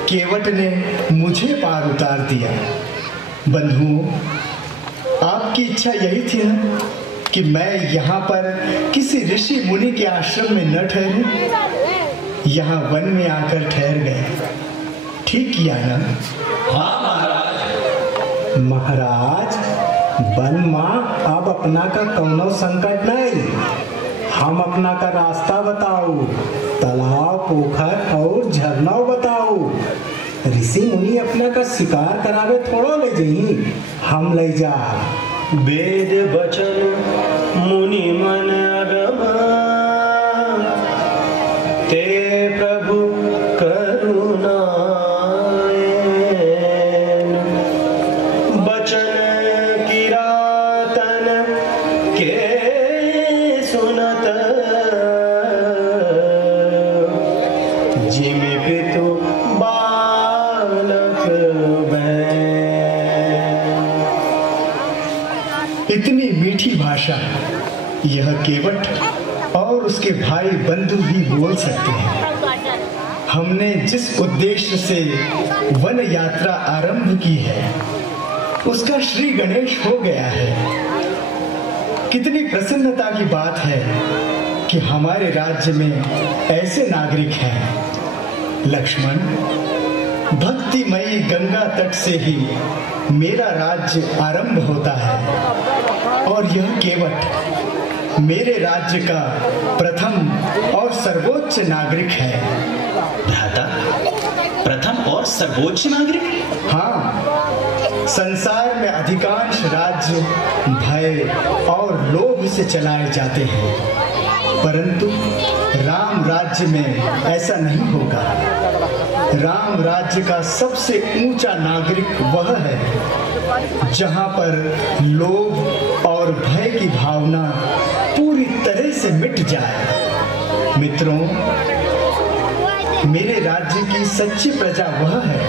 केवट ने मुझे पार उतार दिया। बंधुओं, आपकी इच्छा यही थी ना कि मैं यहाँ पर किसी ऋषि मुनि के आश्रम में न ठहरूं, यहाँ वन में आकर ठहर गए। ठीक किया ना? हाँ महाराज। महाराज, वन माँ अब अपना का कौनो संकट नहीं। हम अपना का रास्ता बताओ, तालाब पोखर और झरना बताओ। ऋषि मुनि अपना का शिकार करावे थोड़ो ले जाई, हम ले जा। वेद वचन मुनि मन अगम, ते प्रभु करुणा। बचन किरातन के सुनत, जिमि पितु बालक बैन। इतनी मीठी भाषा यह केवट और उसके भाई बंधु ही बोल सकते हैं। हमने जिस उद्देश्य से वन यात्रा आरंभ की है, उसका श्री गणेश हो गया है। कितनी प्रसन्नता की बात है कि हमारे राज्य में ऐसे नागरिक हैं। लक्ष्मण, भक्तिमयी गंगा तट से ही मेरा राज्य आरंभ होता है, और यह केवट मेरे राज्य का प्रथम और सर्वोच्च नागरिक है। भ्राता, प्रथम और सर्वोच्च नागरिक? हाँ, संसार में अधिकांश राज्य भय और लोभ से चलाए जाते हैं, परंतु राम राज्य में ऐसा नहीं होगा। राम राज्य का सबसे ऊंचा नागरिक वह है जहां पर लोभ और भय की भावना पूरी तरह से मिट जाए। मित्रों, मेरे राज्य की सच्ची प्रजा वह है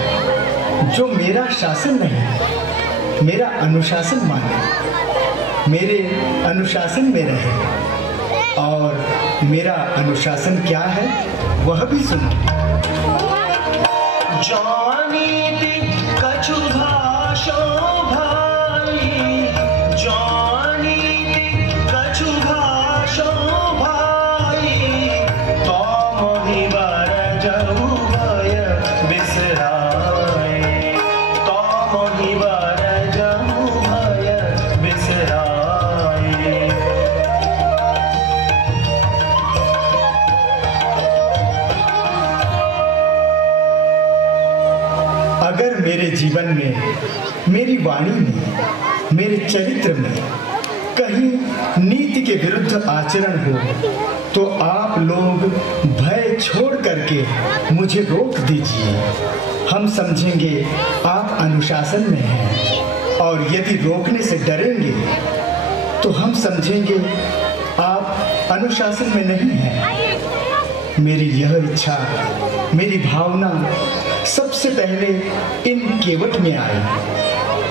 जो मेरा शासन नहीं, मेरा अनुशासन माने, मेरे अनुशासन में रहे। और मेरा अनुशासन क्या है वह भी सुनिए। जानीति कछु भाषो भाई, जानीति कछु भाषो भाई। तो मोहि बर जहु भय बिसराए, तो मोहि बर जहु भय बिसराए। अगर मेरे जीवन में, मेरी वाणी में, मेरे चरित्र में कहीं नीति के विरुद्ध आचरण हो, तो आप लोग भय छोड़ करके मुझे रोक दीजिए। हम समझेंगे आप अनुशासन में हैं, और यदि रोकने से डरेंगे तो हम समझेंगे आप अनुशासन में नहीं हैं। मेरी यह इच्छा, मेरी भावना सबसे पहले इन केवट में आई।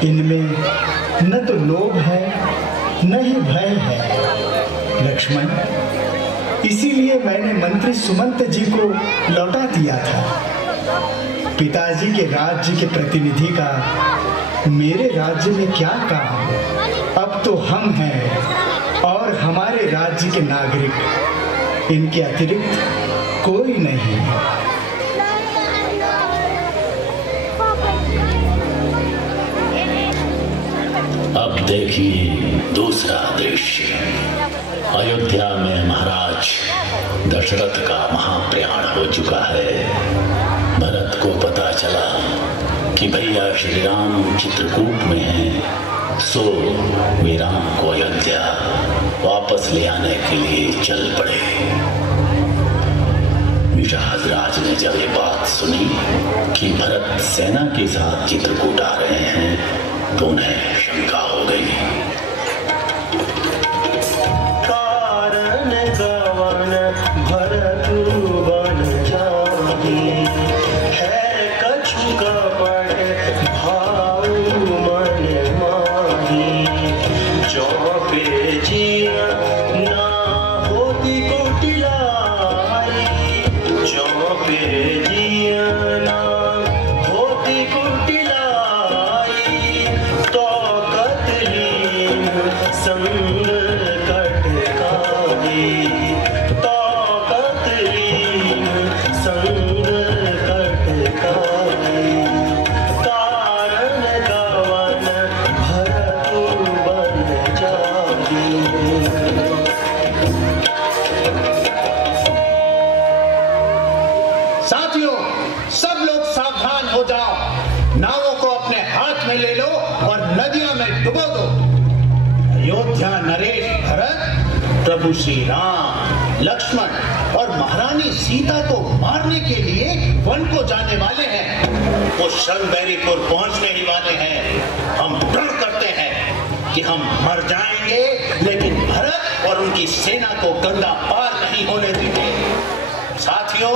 इनमें न तो लोभ है न ही भय है। लक्ष्मण, इसीलिए मैंने मंत्री सुमंत जी को लौटा दिया था। पिताजी के राज्य के प्रतिनिधि का मेरे राज्य में क्या काम? अब तो हम हैं और हमारे राज्य के नागरिक, इनके अतिरिक्त कोई नहीं। अब देखिए दूसरा दृश्य। अयोध्या में महाराज दशरथ का महाप्रयाण हो चुका है। भरत को पता चला कि भैया श्री राम चित्रकूट में हैं, सो वे राम को अयोध्या वापस ले आने के लिए चल पड़े। निषाद ने जब ये बात सुनी कि भरत सेना के साथ चित्रकूट आ रहे हैं तो उन्हें शंका हो गई। प्रभु श्री राम, लक्ष्मण और महारानी सीता को मारने के लिए वन को जाने वाले हैं। वो शृंगबेरीपुर पहुंचने ही वाले हैं। हम प्रण करते हैं कि हम मर जाएंगे, लेकिन भरत और उनकी सेना को गंगा पार नहीं होने देंगे। साथियों,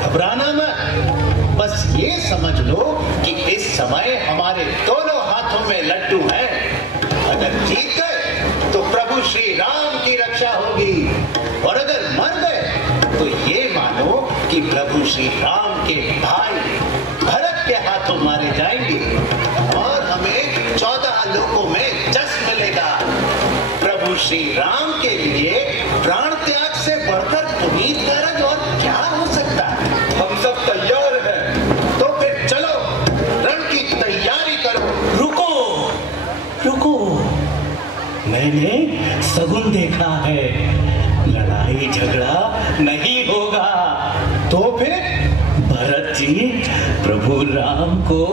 घबराना मत, बस ये समझ लो कि इस समय हमारे दोनों हाथों में लड्डू है। अगर जीत गए तो प्रभु श्री राम की रक्षा होगी, और अगर मर गए तो ये मानो कि प्रभु श्री राम के भाई भरत के हाथों मारे जाएंगे और हमें 14 लोकों में जस मिलेगा। प्रभु श्री राम के लिए प्राण त्याग से बढ़कर पुनीत कार्य और क्या हो सकता है। हम सब तैयार हैं। तो फिर चलो, रण की तैयारी करो। रुको रुको, मैंने सगुन देखा है, लड़ाई झगड़ा नहीं होगा। तो फिर भरत जी प्रभु राम को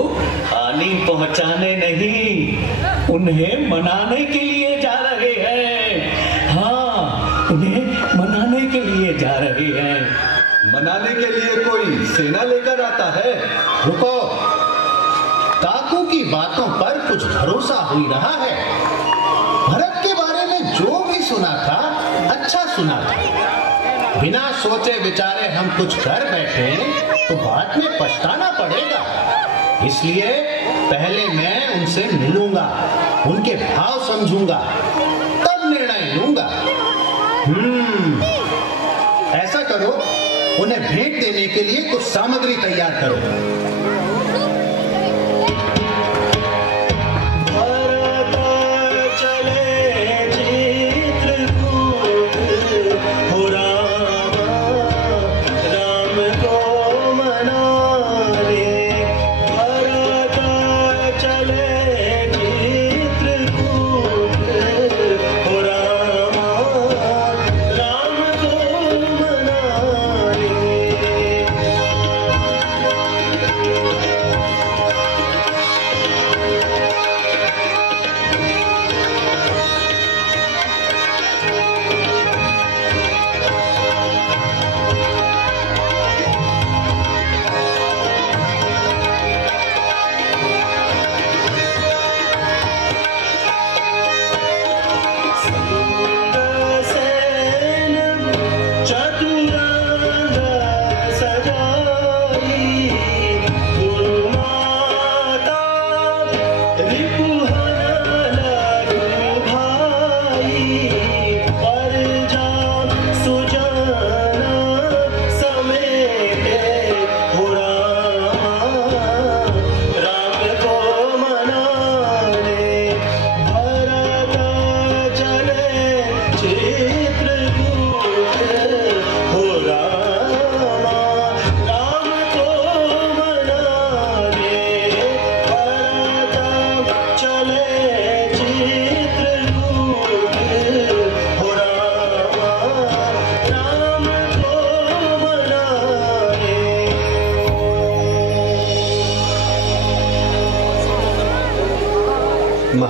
हानि पहुंचाने नहीं, उन्हें मनाने के लिए जा रहे हैं। हाँ, उन्हें मनाने के लिए जा रहे हैं। मनाने के लिए कोई सेना लेकर आता है? रुको, काकू की बातों पर कुछ भरोसा हो रहा है। भरत के बारे में जो भी सुना था अच्छा सुना था। बिना सोचे विचारे हम कुछ कर बैठे तो बाद में पछताना पड़ेगा। इसलिए पहले मैं उनसे मिलूंगा, उनके भाव समझूंगा, तब निर्णय लूंगा। ऐसा करो, उन्हें भेंट देने के लिए कुछ सामग्री तैयार करो।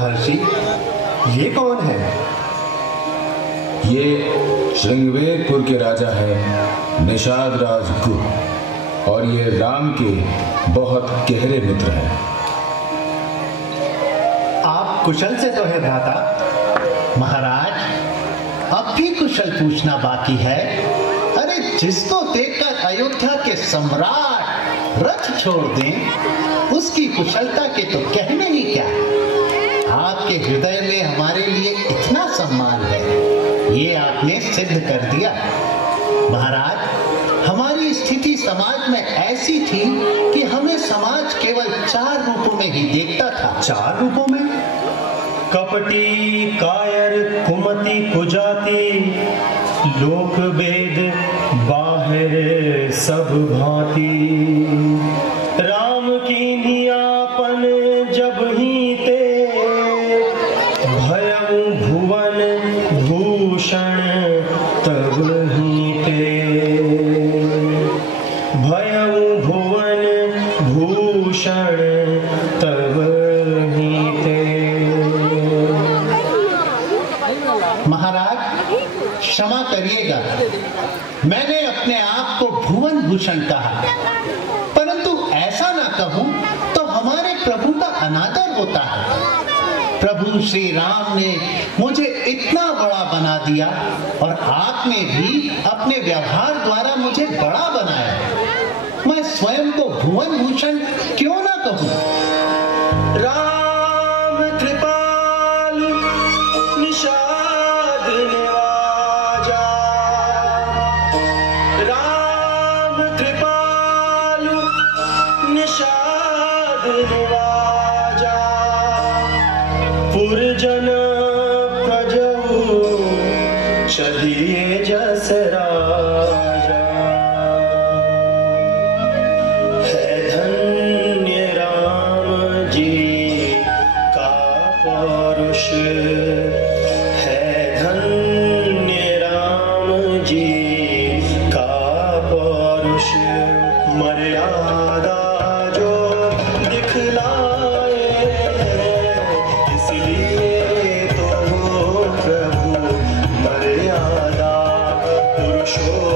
महर्षि, ये कौन है? ये श्रृंगवेरपुर के राजा हैं निषाद राज गुह, और ये राम के बहुत गहरे मित्र हैं। आप कुशल से तो है भ्राता। महाराज, अब भी कुशल पूछना बाकी है। अरे जिसको देखकर अयोध्या के सम्राट रथ छोड़ दें, उसकी कुशलता के तो कहने ही क्या। आपके हृदय में हमारे लिए इतना सम्मान है, ये आपने सिद्ध कर दिया। महाराज, हमारी स्थिति समाज में ऐसी थी कि हमें समाज केवल 4 रूपों में ही देखता था। 4 रूपों में? कपटी, कायर, कुमति, कुजाति, लोक वेद बाहर सब भांति। राम की नियापन जब ही ते, भयउ भुवन भूषण तब ही ते। भयउ भुवन भूषण तब ही ते। महाराज, क्षमा करिएगा, मैंने अपने आप को भुवन भूषण कहा, परंतु ऐसा ना कहूं तो हमारे प्रभु का अनादर होता है। प्रभु श्री राम ने मुझे इतना बड़ा बना दिया, और आपने भी अपने व्यवहार द्वारा मुझे बड़ा बनाया। मैं स्वयं को भुवन भूषण क्यों ना कहूं? राम कृपालु निषाद निवाजा। राम कृपालु निषाद निवाजा। पुरजन प्रजहु चलिए जस राजा। है धन्य राम जी का पौरुष। है धन्य राम जी का पौरुष। मर्यादा जो दिखलाए, इसलिए तो प्रभु मर्यादा पुरुषों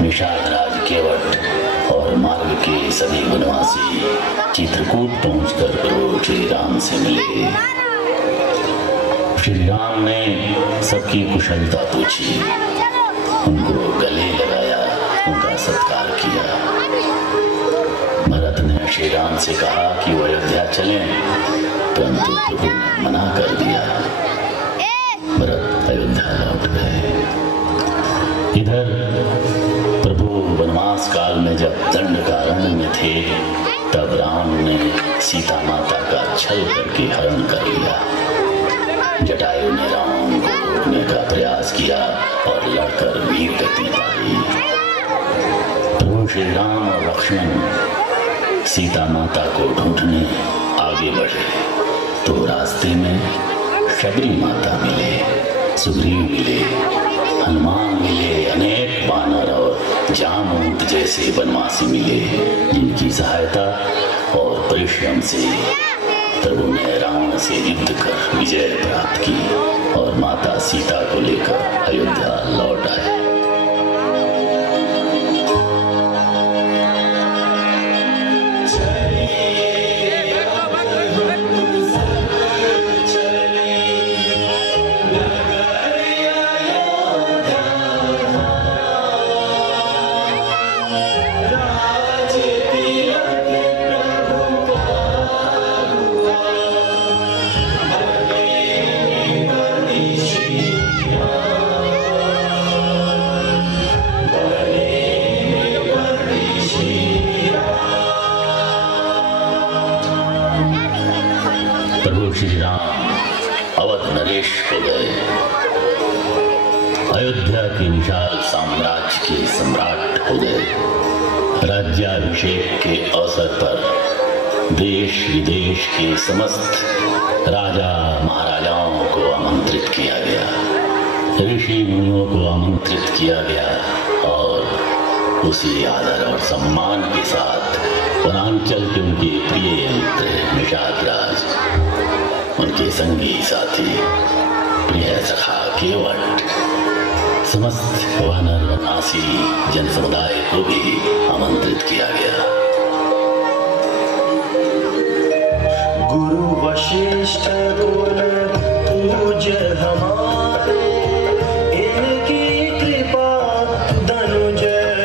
निषाद केवट और मार्ग के सभी वनवासी चित्रकूट पहुंचकर प्रभु श्री राम से मिले। श्री राम ने सबकी कुशलता पूछी, उनको गले लगाया, उनका सत्कार किया। भरत ने श्री राम से कहा कि वो अयोध्या चलें, परंतु प्रभु ने मना कर दिया। भरत अयोध्या लौट गए। इधर प्रभु वनवास काल में जब दंड कारण्य में थे, तब राम ने सीता माता का छल करके हरण कर लिया। जटायु ने राम को रोकने का प्रयास किया और लड़कर वीर गति पाई। प्रभु श्री राम और लक्ष्मण सीता माता को ढूंढने आगे बढ़े, तो रास्ते में शबरी माता मिले, सुग्रीव मिले, हनुमान मिले, अनेक वानर और जामवंत जैसे वनवासी मिले, जिनकी सहायता और परिश्रम से प्रभु ने रावण से युद्ध कर विजय प्राप्त की और माता सीता को लेकर अयोध्या लौट आए। अयोध्या के विशाल साम्राज्य के सम्राट हो गए। राज्याभिषेक के अवसर पर देश विदेश के समस्त राजा महाराजाओं को आमंत्रित किया गया, ऋषि मुनियों को आमंत्रित किया गया और उसी आदर और सम्मान के साथ वनांचल के उनके प्रिय मित्र निषाद राज, उनके संगी साथी प्रिय सखा केवट, समस्त वानर वनवासी जन समुदाय को भी आमंत्रित किया गया। गुरु वशिष्ठ कुल पूज्य हमारे, इनकी कृपा धनुज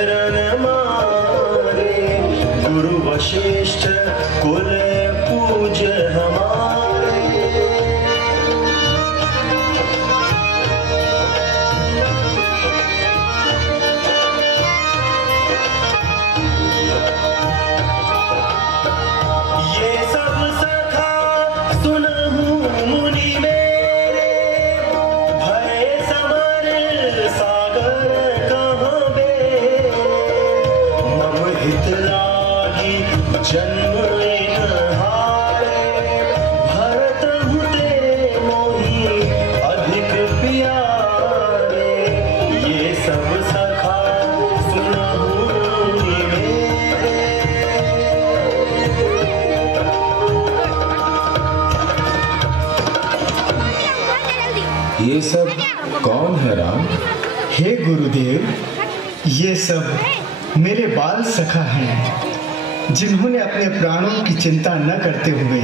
रण मारे। गुरु वशिष्ठ कुल पूज्य हमारे, ये सब कौन है राम? हे गुरुदेव, ये सब मेरे बाल सखा हैं, जिन्होंने अपने प्राणों की चिंता न करते हुए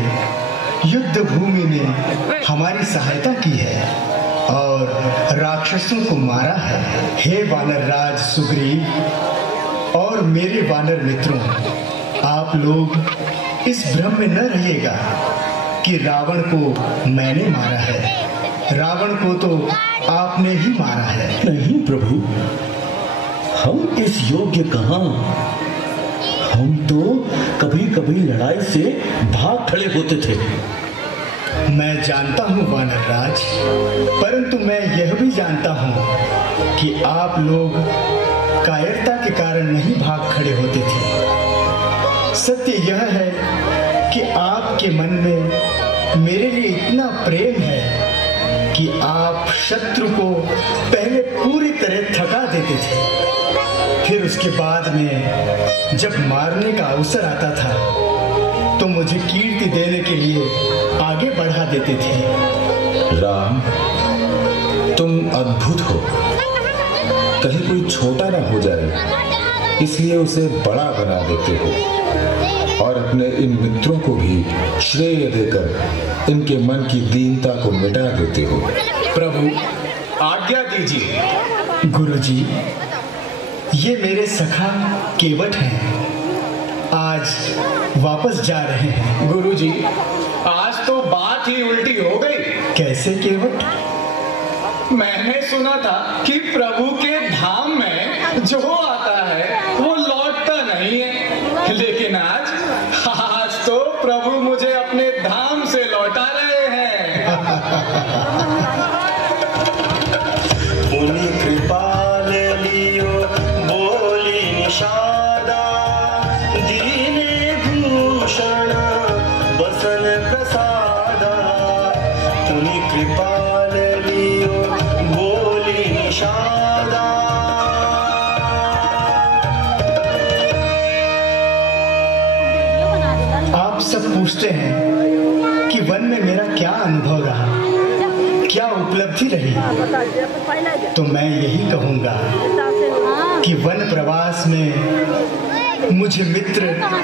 युद्ध भूमि में हमारी सहायता की है और राक्षसों को मारा है। हे वानर राज सुग्रीव और मेरे वानर मित्रों, आप लोग इस भ्रम में न रहिएगा कि रावण को मैंने मारा है। रावण को तो आपने ही मारा है। नहीं प्रभु, हम इस योग्य कहां, हम तो कभी कभी लड़ाई से भाग खड़े होते थे। मैं जानता हूं वानर राज, परंतु मैं यह भी जानता हूं कि आप लोग कायरता के कारण नहीं भाग खड़े होते थे। सत्य यह है कि आपके मन में मेरे लिए इतना प्रेम है कि कि आप शत्रु को पहले पूरी तरह थका देते थे, फिर उसके बाद में जब मारने का अवसर आता था तो मुझे कीर्ति देने के लिए आगे बढ़ा देते थे। राम, तुम अद्भुत हो। कहीं कोई छोटा ना हो जाए इसलिए उसे बड़ा बना देते हो और अपने इन मित्रों को भी श्रेय देकर इनके मन की दीनता को मिटा देते हो। प्रभु आज्ञा दीजिए। गुरुजी, ये मेरे सखा केवट हैं, आज वापस जा रहे हैं। गुरुजी, आज तो बात ही उल्टी हो गई। कैसे केवट? मैंने सुना था कि प्रभु के धाम में जो आता है वो लौटता नहीं है, लेकिन आज तो प्रभु मुझे अपने धाम से लौटा रहे हैं। उन्हीं कृपाल लियो बोली निषादा, दीने भूषण बसन प्रसादा। उन्हीं कृपाल लियो बोली निषादा। आप सब पूछते हैं कि वन में मेरा क्या अनुभव रहा, क्या उपलब्धि रही, तो मैं यही कहूंगा कि वन प्रवास में मुझे मित्र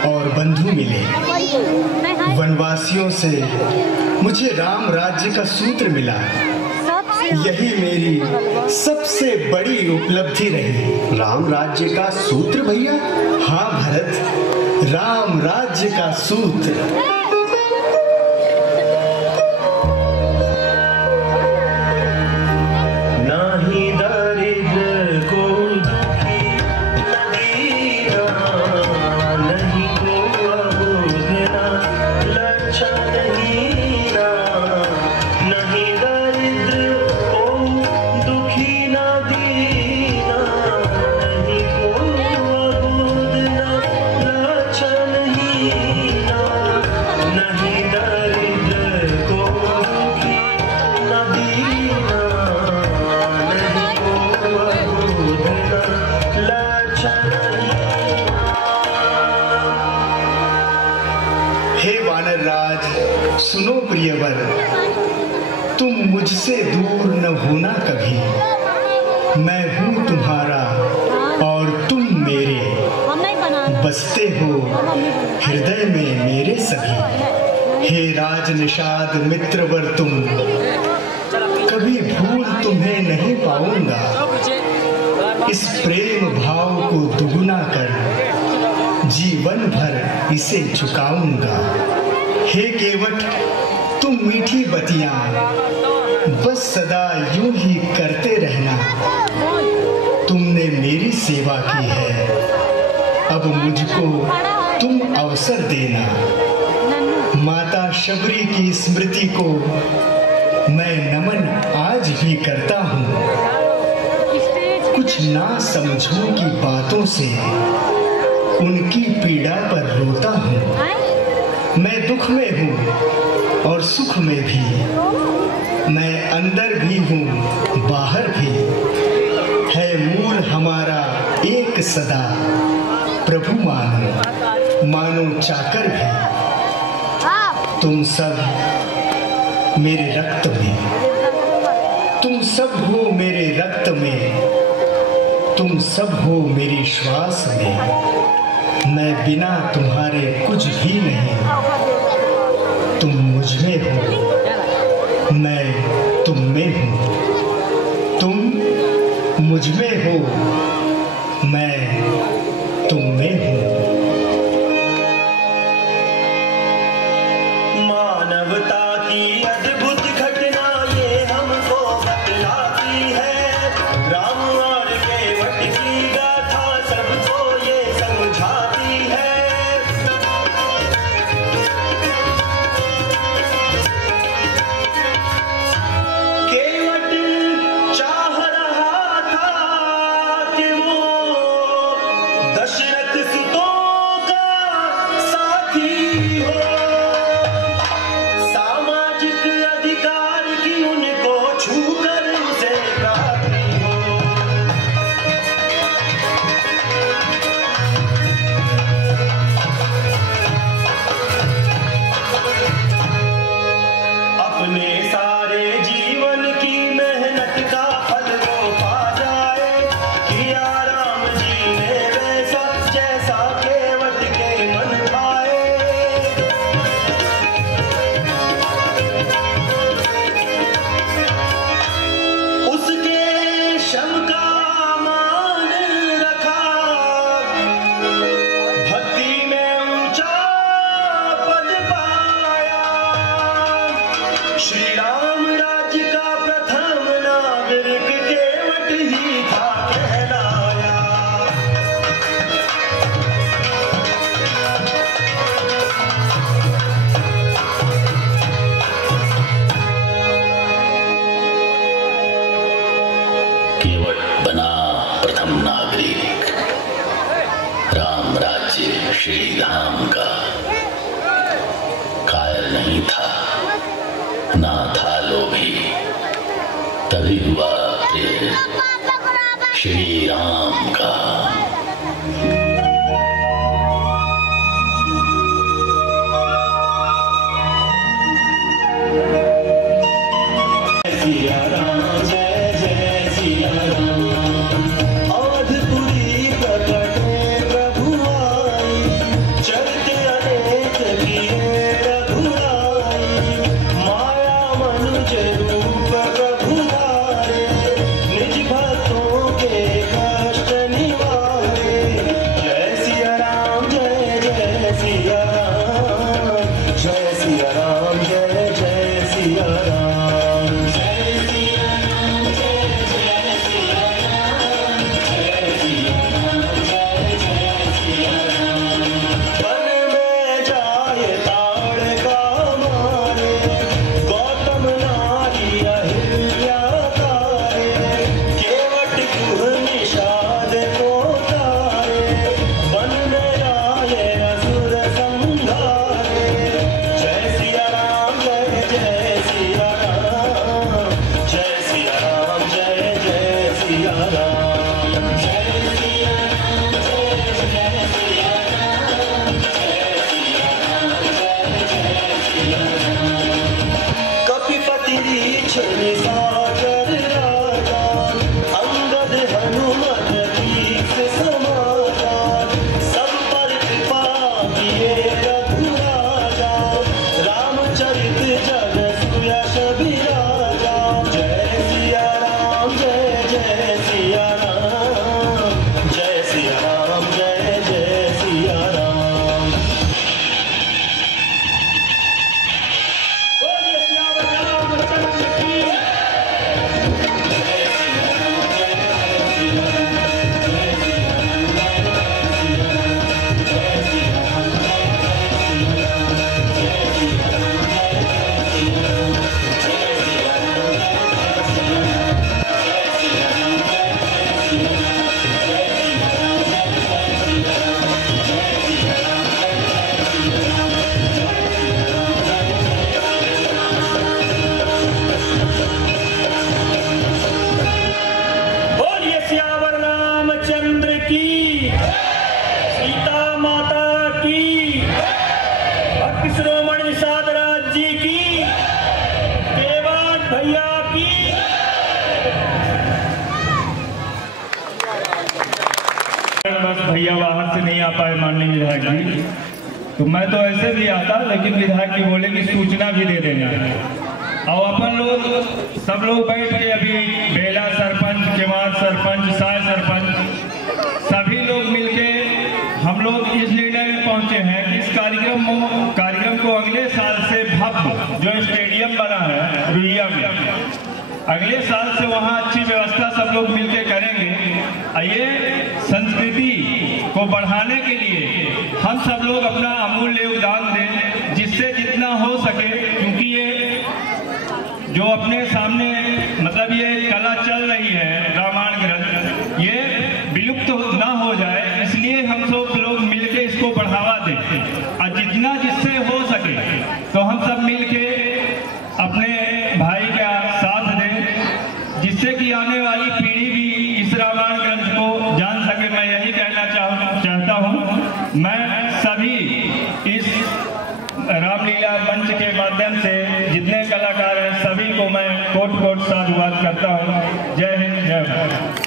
और बंधु मिले। वनवासियों से मुझे राम राज्य का सूत्र मिला। यही मेरी सबसे बड़ी उपलब्धि रही। राम राज्य का सूत्र भैया? हाँ भरत, राम राज्य का सूत्र। नाही दरिद्र को दुखी दीना, नहीं को अबूझना लक्षण हीना। नहीं दरिद्र को दुखी न दीना, नहीं को अबूझना लक्षण हीना। नहीं दरिद्र को दुखी न दीना, हे वानर राज, सुनो प्रियवर, तुम मुझसे दूर न होना कभी। मैं हूँ तुम्हारा और तुम मेरे, बसते हो हृदय में मेरे सभी। हे राज निषाद मित्रवर तुम, कभी भूल तुम्हें नहीं पाऊंगा। इस प्रेम भाव को दुगुना कर जीवन भर इसे चुकाऊंगा। हे केवट, तुम मीठी बतियां बस सदा यूं ही करते रहना। तुमने मेरी सेवा की है, अब मुझको तुम अवसर देना। माता शबरी की स्मृति को मैं नमन आज भी करता हूँ। कुछ ना समझो की बातों से उनकी पीड़ा पर रोता हूँ। मैं दुख में हूँ और सुख में भी, मैं अंदर भी हूँ बाहर भी। है मूल हमारा एक सदा, प्रभु मानो मानो चाकर भी। तुम सब मेरे रक्त में, तुम सब हो मेरे रक्त में, तुम सब हो मेरी श्वास में। मैं बिना तुम्हारे कुछ भी नहीं। तुम मुझ में हो, मैं तुम में हूँ। तुम मुझ में हो, मैं तुम में हूँ। मानवता की अद्भुत घटना ये हमको बतलाती है। राम और केवट की गाथा सबको ये समझाती है। केवट चाह रहा था कि वो राज्य श्री राम का कायर नहीं था, ना था लोभी, तभी हुआ प्रिय श्री राम का। सिया राम जय जय सिया राम, अवधपुरी प्रकटे प्रभु आई, चरित अनेक किए रघुराई, माया मनुज रूप प्रभु धारे, निज भक्तों के कष्ट निवारे। जय सिया राम जय जय सिया राम, जय सिया राम जय जय सिया राम। भैया बाहर से नहीं आ पाए माननीय विधायक जी, तो मैं तो ऐसे भी आता, लेकिन विधायक जी बोले कि सूचना भी दे देना। और अपन लोग सब लोग बैठ के अभी बेला सरपंच, केवाड़ सरपंच, साय सरपंच सभी लोग मिलके हम लोग इस निर्णय में पहुंचे हैं कि इस कार्यक्रम को अगले साल से भव्य जो स्टेडियम बना है रुइया में, अगले साल से वहाँ अच्छी व्यवस्था सब लोग मिलके करेंगे। ये संस्कृति को बढ़ाने के लिए हम सब लोग अपना अमूल्य योगदान दें, जिससे जितना हो सके, क्योंकि ये जो अपने सामने मतलब ये कला चल रही है रामायण ग्रंथ, ये विलुप्त ना हो जाए, इसलिए हम सब लोग मिलके इसको बढ़ावा दें और जितना जिससे हो सके तो हम सब मिलके अपने भाई का साथ दें, जिससे कि आने वाली पीढ़ी भी इस रामायण ग्रंथ को जान सके। मैं यही कहना चाहता हूँ। मैं सभी इस रामलीला मंच के माध्यम से जितने कलाकार हैं सभी को मैं कोट कोट साधुवाद करता हूँ। जय हिंद, जय भारत।